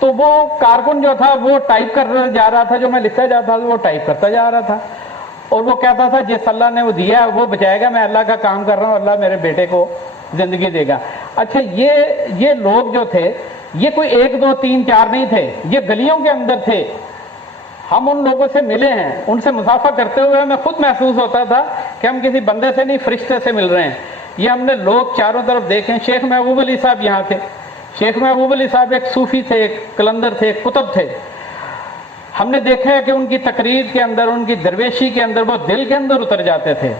تو وہ کارکن جو تھا وہ ٹائپ کر جا رہا تھا، جو میں لکھتا جاتا تھا وہ ٹائپ کرتا جا رہا تھا، اور وہ کہتا تھا جس اللہ نے وہ دیا وہ بچائے گا، میں اللہ کا کام کر رہا ہوں، اللہ میرے بیٹے کو زندگی دے گا۔ اچھا یہ لوگ جو تھے یہ کوئی 1 2 3 4 نہیں تھے، یہ گلیوں کے اندر تھے۔ ہم ان لوگوں سے ملے ہیں، ان سے مسافہ کرتے ہوئے ہمیں خود محسوس ہوتا تھا کہ ہم کسی بندے سے نہیں فرشتے سے مل رہے ہیں۔ یہ ہم نے لوگ چاروں طرف دیکھیں۔ شیخ محبوب علی صاحب یہاں تھے۔ شیخ محبوب علی صاحب ایک صوفی تھے، ایک کلندر تھے، ایک کتب تھے۔ ہم نے دیکھا ہے کہ ان کی تقریر کے اندر، ان کی درویشی کے اندر وہ دل کے اندر اتر جاتے تھے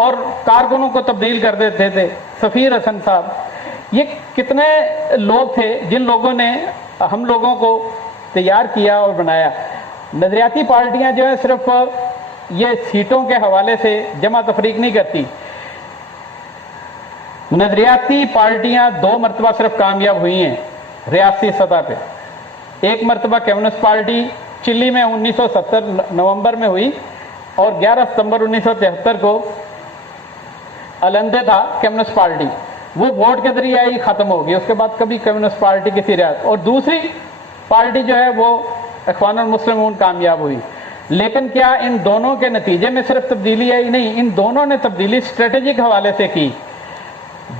اور کارکنوں کو تبدیل کر دیتے تھے۔ سفیر حسن صاحب، یہ کتنے لوگ تھے جن لوگوں نے ہم لوگوں کو تیار کیا اور بنایا۔ نظریاتی پارٹیاں جو ہیں صرف یہ سیٹوں کے حوالے سے جمع تفریق نہیں کرتی۔ نظریاتی پارٹیاں 2 مرتبہ صرف کامیاب ہوئی ہیں ریاستی سطح پہ۔ ایک مرتبہ کمیونسٹ پارٹی چلی میں 1970 نومبر میں ہوئی، اور 11 ستمبر 1973 کو علندے تھا کمیونسٹ پارٹی، وہ ووٹ کے ذریعے آئی، ختم ہو گئی۔ اس کے بعد کبھی کمیونسٹ پارٹی کسی ریاست، اور دوسری پارٹی جو ہے وہ اخوان المسلمون کامیاب ہوئی۔ لیکن کیا ان دونوں کے نتیجے میں صرف تبدیلی آئی؟ نہیں، ان دونوں نے تبدیلی اسٹریٹجک حوالے سے کی۔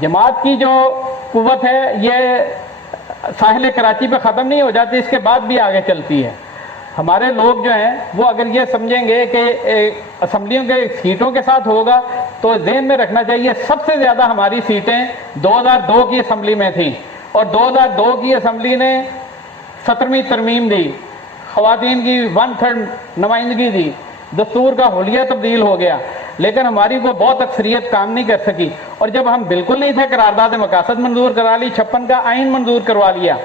جماعت کی جو قوت ہے یہ ساحل کراچی پہ ختم نہیں ہو جاتی، اس کے بعد بھی آگے چلتی ہے۔ ہمارے لوگ جو ہیں وہ اگر یہ سمجھیں گے کہ اسمبلیوں کے سیٹوں کے ساتھ ہوگا، تو ذہن میں رکھنا چاہیے سب سے زیادہ ہماری سیٹیں 2002 کی اسمبلی میں تھیں، اور 2002 کی اسمبلی نے 17ویں ترمیم دی، خواتین کی 1/3 نمائندگی دی، دستور کا حلیہ تبدیل ہو گیا، لیکن ہماری وہ بہت اکثریت کام نہیں کر سکی۔ اور جب ہم بالکل نہیں تھے، قرارداد مقاصد منظور کروا لی، 56 کا آئین منظور کروا لیا۔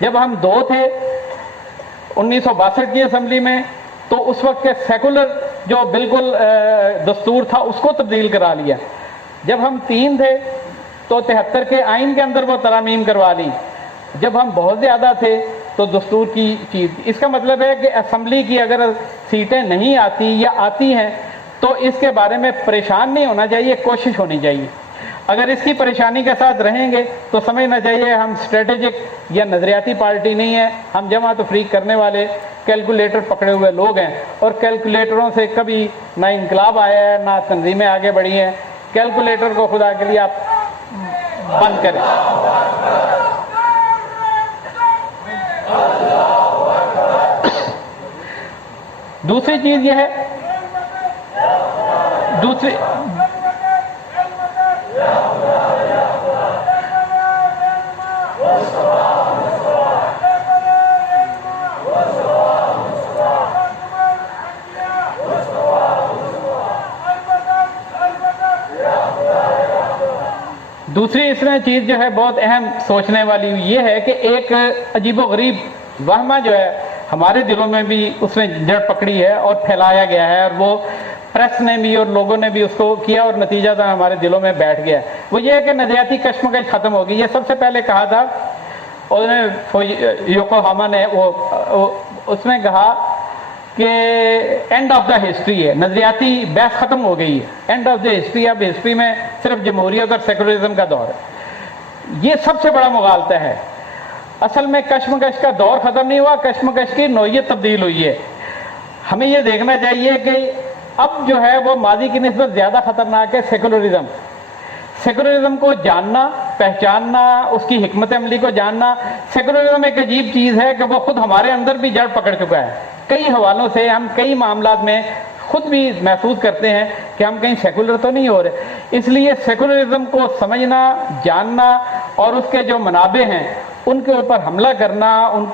جب ہم 2 تھے 1962 کی اسمبلی میں، تو اس وقت کے سیکولر جو بالکل دستور تھا اس کو تبدیل کرا لیا۔ جب ہم 3 تھے تو 73 کے آئین کے اندر وہ ترامیم کروا لی۔ جب ہم بہت زیادہ تھے تو دستور کی چیز، اس کا مطلب ہے کہ اسمبلی کی اگر سیٹیں نہیں آتی یا آتی ہیں تو اس کے بارے میں پریشان نہیں ہونا چاہیے، کوشش ہونی چاہیے۔ اگر اس کی پریشانی کے ساتھ رہیں گے تو سمجھنا چاہیے ہم اسٹریٹجک یا نظریاتی پارٹی نہیں ہے، ہم جمع تفریق کرنے والے کیلکولیٹر پکڑے ہوئے لوگ ہیں، اور کیلکولیٹروں سے کبھی نہ انقلاب آیا ہے نہ تنظیمیں آگے بڑھی ہیں۔ کیلکولیٹر کو خدا کے لیے آپ بند کریں۔ دوسری چیز یہ ہے، دوسری اس میں چیز جو ہے بہت اہم سوچنے والی یہ ہے کہ ایک عجیب و غریب وہمہ جو ہے ہمارے دلوں میں بھی اس نے جڑ پکڑی ہے اور پھیلایا گیا ہے، اور وہ پریس نے بھی اور لوگوں نے بھی اس کو کیا، اور نتیجہ تھا ہمارے دلوں میں بیٹھ گیا ہے۔ وہ یہ ہے کہ نظریاتی کشمکش ختم ہوگی۔ یہ سب سے پہلے کہا تھا یوکوہاما نے، اس نے کہا کہ اینڈ آف دا ہسٹری ہے، نظریاتی بحث ختم ہو گئی ہے، اینڈ آف دا ہسٹری۔ اب ہسٹری میں صرف جمہوریت اور سیکولرزم کا دور ہے۔ یہ سب سے بڑا مغالطہ ہے۔ اصل میں کشمکش کا دور ختم نہیں ہوا، کشمکش کی نوعیت تبدیل ہوئی ہے۔ ہمیں یہ دیکھنا چاہیے کہ اب جو ہے وہ ماضی کی نسبت زیادہ خطرناک ہے سیکولرزم۔ سیکولرزم کو جاننا، پہچاننا، اس کی حکمت عملی کو جاننا۔ سیکولرزم ایک عجیب چیز ہے کہ وہ خود ہمارے اندر بھی جڑ پکڑ چکا ہے۔ کئی حوالوں سے ہم کئی معاملات میں خود بھی محسوس کرتے ہیں کہ ہم کہیں سیکولر تو نہیں ہو رہے۔ اس لیے سیکولرزم کو سمجھنا، جاننا، اور اس کے جو منابع ہیں ان کے اوپر حملہ کرنا، ان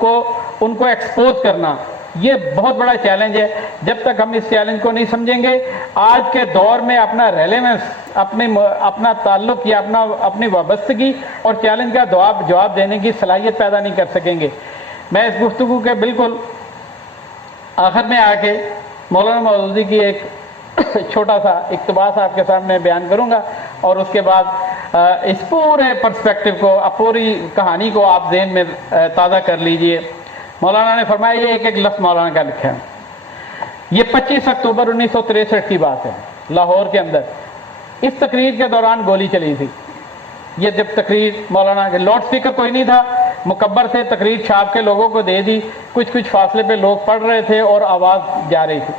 کو ایکسپوز کرنا، یہ بہت بڑا چیلنج ہے۔ جب تک ہم اس چیلنج کو نہیں سمجھیں گے، آج کے دور میں اپنا ریلیونس، اپنا تعلق یا اپنی وابستگی اور چیلنج کا جواب دینے کی صلاحیت پیدا نہیں کر سکیں گے۔ میں اس گفتگو کے بالکل آخر میں آ کے مولانا مودودی کی ایک چھوٹا سا اقتباس آپ کے سامنے بیان کروں گا، اور اس کے بعد اس پورے پرسپیکٹو کو، پوری کہانی کو آپ ذہن میں تازہ کر لیجئے۔ مولانا نے فرمایا، یہ ایک لفظ مولانا کا لکھا ہے، یہ 25 اکتوبر 1963 کی بات ہے، لاہور کے اندر اس تقریر کے دوران گولی چلی تھی۔ یہ جب تقریر مولانا کے لاؤڈ سپیکر کوئی نہیں تھا، مکبر سے تقریر چھاپ کے لوگوں کو دے دی، کچھ کچھ فاصلے پہ لوگ پڑھ رہے تھے اور آواز جا رہی تھی۔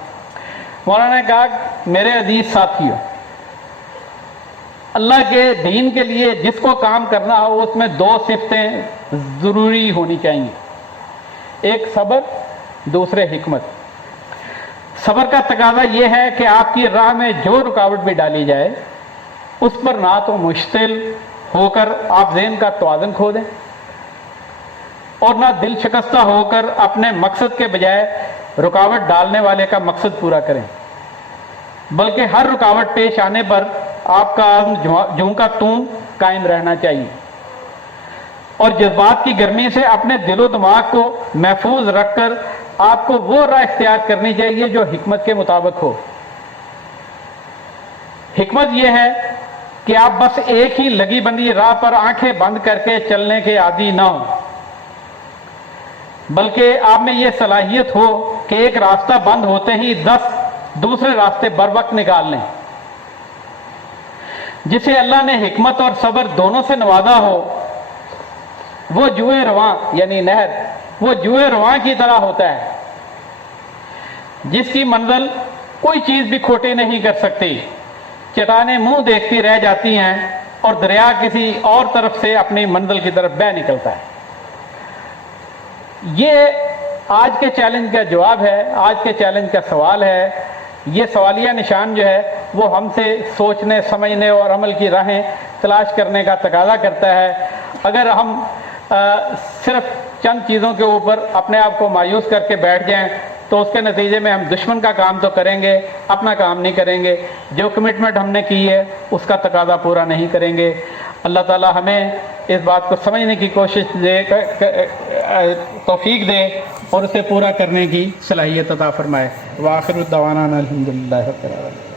مولانا نے کہا میرے عزیز ساتھیوں، اللہ کے دین کے لیے جس کو کام کرنا ہو اس میں دو صفتیں ضروری ہونی چاہیے، ایک صبر، دوسرے حکمت۔ صبر کا تقاضا یہ ہے کہ آپ کی راہ میں جو رکاوٹ بھی ڈالی جائے اس پر نہ تو مشتعل ہو کر آپ ذہن کا توازن کھو دیں اور نہ دل شکستہ ہو کر اپنے مقصد کے بجائے رکاوٹ ڈالنے والے کا مقصد پورا کریں، بلکہ ہر رکاوٹ پیش آنے پر آپ کا عزم جوں کا توں قائم رہنا چاہیے اور جذبات کی گرمی سے اپنے دل و دماغ کو محفوظ رکھ کر آپ کو وہ راہ اختیار کرنی چاہیے جو حکمت کے مطابق ہو۔ حکمت یہ ہے کہ آپ بس ایک ہی لگی بندی راہ پر آنکھیں بند کر کے چلنے کے عادی نہ ہوں، بلکہ آپ میں یہ صلاحیت ہو کہ ایک راستہ بند ہوتے ہی 10 دوسرے راستے بر وقت نکال لیں۔ جسے اللہ نے حکمت اور صبر دونوں سے نوازا ہو وہ جوئے رواں یعنی نہر، وہ جوئے رواں کی طرح ہوتا ہے جس کی منزل کوئی چیز بھی کھوٹی نہیں کر سکتی، چٹانیں منہ دیکھتی رہ جاتی ہیں اور دریا کسی اور طرف سے اپنی منزل کی طرف بہہ نکلتا ہے۔ یہ آج کے چیلنج کا جواب ہے، آج کے چیلنج کا سوال ہے۔ یہ سوالیہ نشان جو ہے وہ ہم سے سوچنے، سمجھنے اور عمل کی راہیں تلاش کرنے کا تقاضا کرتا ہے۔ اگر ہم صرف چند چیزوں کے اوپر اپنے آپ کو مایوس کر کے بیٹھ جائیں تو اس کے نتیجے میں ہم دشمن کا کام تو کریں گے، اپنا کام نہیں کریں گے، جو کمٹمنٹ ہم نے کی ہے اس کا تقاضا پورا نہیں کریں گے۔ اللہ تعالی ہمیں اس بات کو سمجھنے کی کوشش دے، توفیق دے اور اسے پورا کرنے کی صلاحیت عطا فرمائے۔ وآخر دعوانا الحمدللہ رب العالمین۔